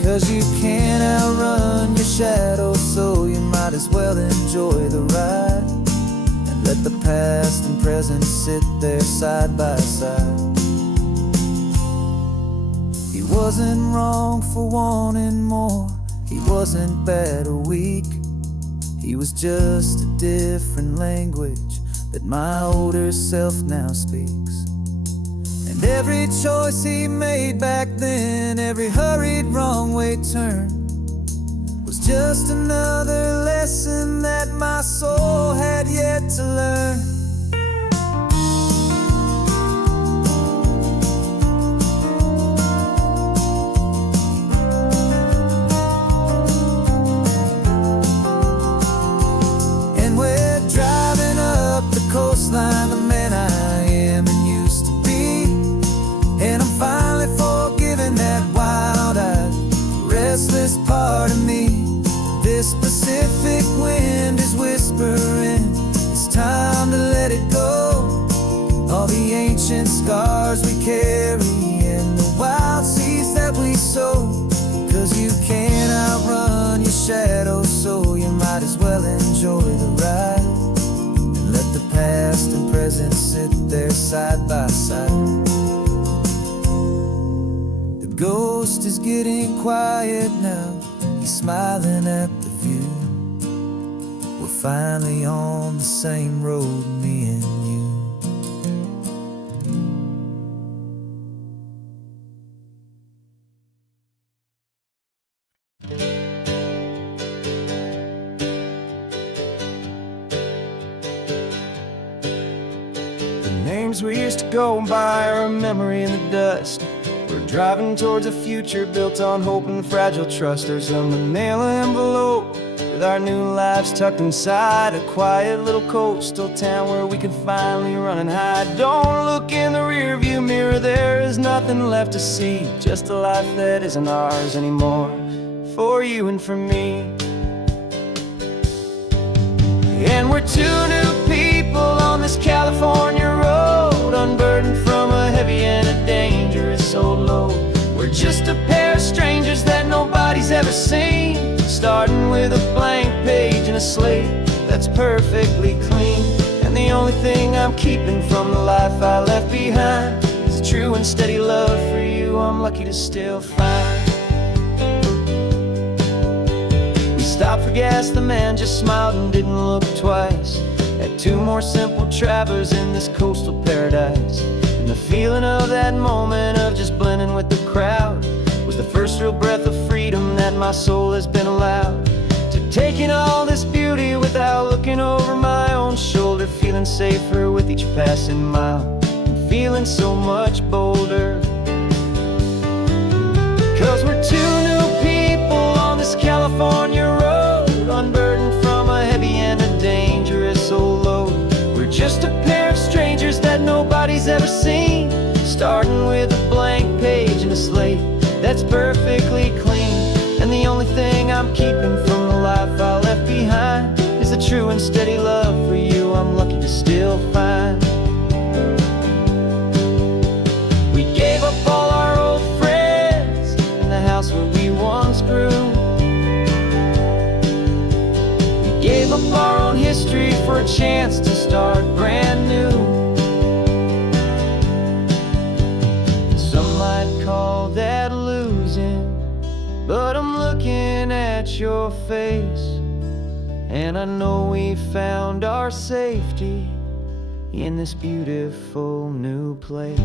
'Cause you can't outrun your shadow, so you might as well enjoy the ride and let the past and present sit there side by side. He wasn't wrong for wanting more, he wasn't bad or weak. He was just a different language that my older self now speaks. And every choice he made back then, every hurried wrong way turn, was just another lesson that my soul had yet to learn. Coastline, the man I am and used to be. And I'm finally forgiving that wild-eyed, restless part of me. This Pacific wind is whispering, it's time to let it go. All the ancient scars we carry and the wild seeds that we sow. 'Cause you can't outrun your shadow, so you might as well enjoy the ride. Let the past and present sit there side by side. The ghost is getting quiet now, he's smiling at the view. We're finally on the same road, me and you. Names we used to go by are a memory in the dust. We're driving towards a future built on hope and fragile trust. There's a manila envelope with our new lives tucked inside, a quiet little coastal town where we can finally run and hide. Don't look in the rearview mirror, there is nothing left to see, just a life that isn't ours anymore, for you and for me. And we're two new people on this California road, unburdened from a heavy and a dangerous old load. We're just a pair of strangers that nobody's ever seen, starting with a blank page and a slate that's perfectly clean. And the only only thing I'm keeping from the life I left behind is a true and steady love for you I'm lucky to still find. We stopped for gas, the man just smiled and didn't look twice. Had two more simple travelers in this coastal paradise. And the feeling of that moment of just blending with the crowd was the first real breath of freedom that my soul has been allowed to take in all this beauty without looking over my own shoulder, feeling safer with each passing mile and feeling so much bolder. Cause we're two new people on this California road, unburdened from a heavy and a dangerous old load. We're just a pair of strangers that nobody's ever seen, starting with a blank page and a slate that's perfectly clean. And the only thing I'm keeping from the life I left behind is the true and steady love for you I'm lucky to still find. We gave up all our old friends in the house where we once grew. We gave up our own history for a chance to start brand new. Some might call that losing, but I'm looking at your face, and I know we found our safety in this beautiful new place.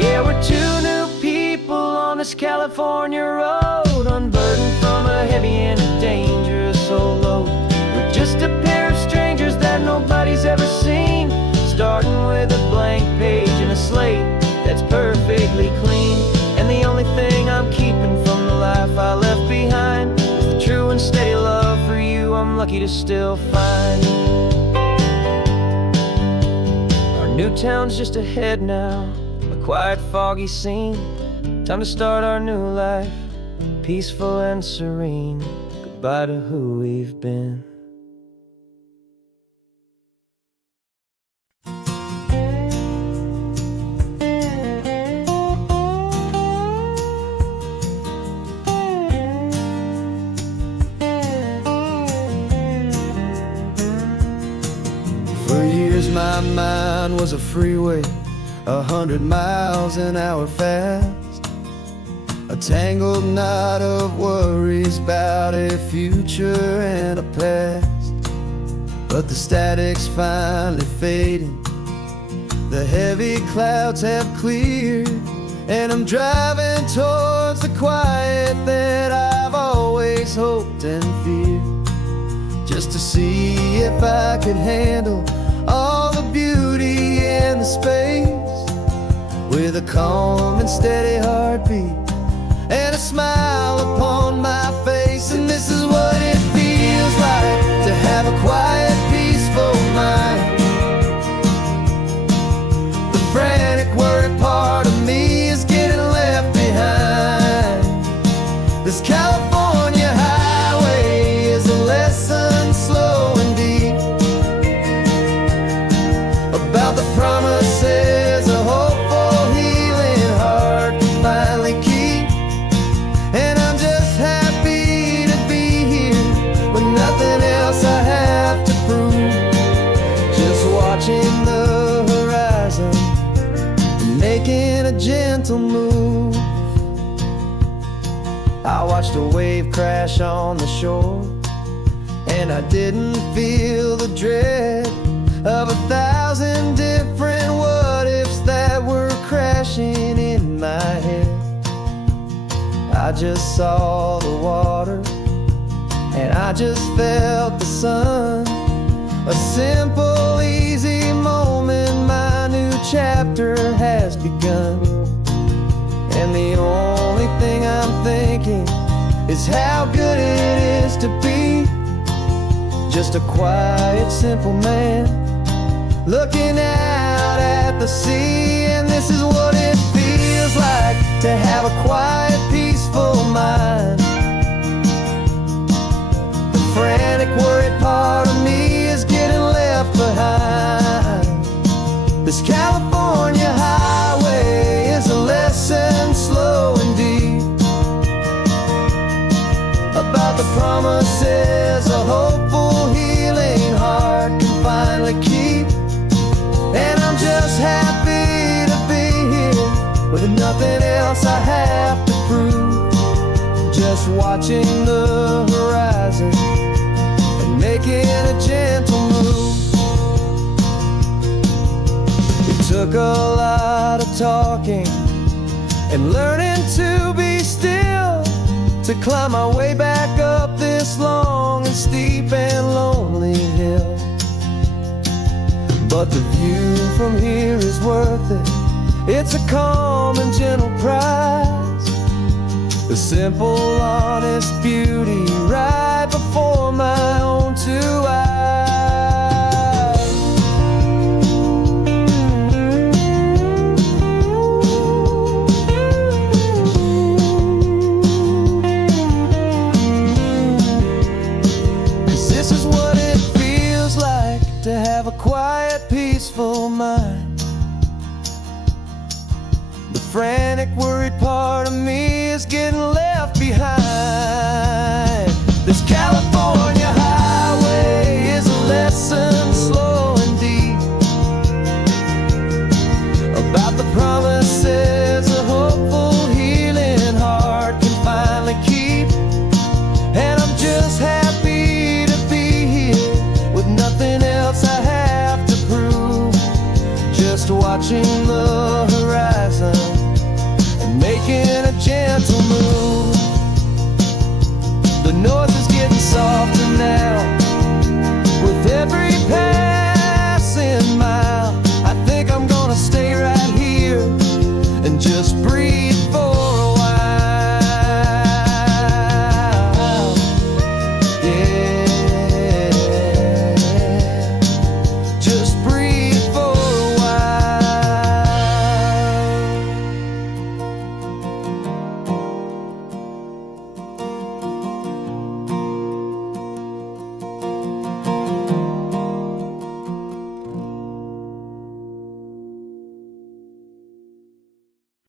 Yeah, we're two new people on this California road, unburdened from a heavy and a dangerous old load. We're just a pair of strangers that nobody's ever seen, starting with a blank page and a slate that's perfectly clean. And the only thing I'm keeping from the life I left behind is the true and steady love for you I'm lucky to still find. Our new town's just ahead now, a quiet, foggy scene. Time to start our new life, peaceful and serene. Goodbye to who we've been. For years my mind was a freeway, 100 miles an hour fast, a tangled knot of worries about a future and a past. But the static's finally fading, the heavy clouds have cleared, and I'm driving towards the quiet that I've always hoped and feared, just to see if I could handle all the beauty and the space, with a calm and steady heartbeat and a smile upon my face. And this is what it feels like to have a quiet, peaceful mind. The frantic, worried part of me is getting left behind. This California highway is a lesson slow and deep about the promises a hopeful, healing heart can finally keep. And I'm just happy to be here with nothing else I have to prove, just watching the horizon and making a gentle move. I watched a wave crash on the shore, and I didn't feel the dread of 1,000 different what-ifs that were crashing in my head. I just saw the water, and I just felt the sun. A simple, easy moment, my new chapter has begun. And the only thing I'm thinking is how good it is to be just a quiet, simple man looking out at the sea. And this is what it feels like to have a quiet, peaceful mind. The frantic, worried part of nothing else I have to prove. Just watching the horizon and making a gentle move. It took a lot of talking and learning to be still to climb my way back up this long and steep and lonely hill. But the view from here is worth it. It's a calm and gentle prize, the simple, honest beauty right before my own two eyes. This is what it feels like to have a quiet, peaceful mind. The frantic, worried part of me is getting left behind. This California highway is a lesson slow and deep about the promises a hopeful, healing heart can finally keep. And I'm just happy to be here with nothing else I have to prove. Just watching the horizon and making a gentle move.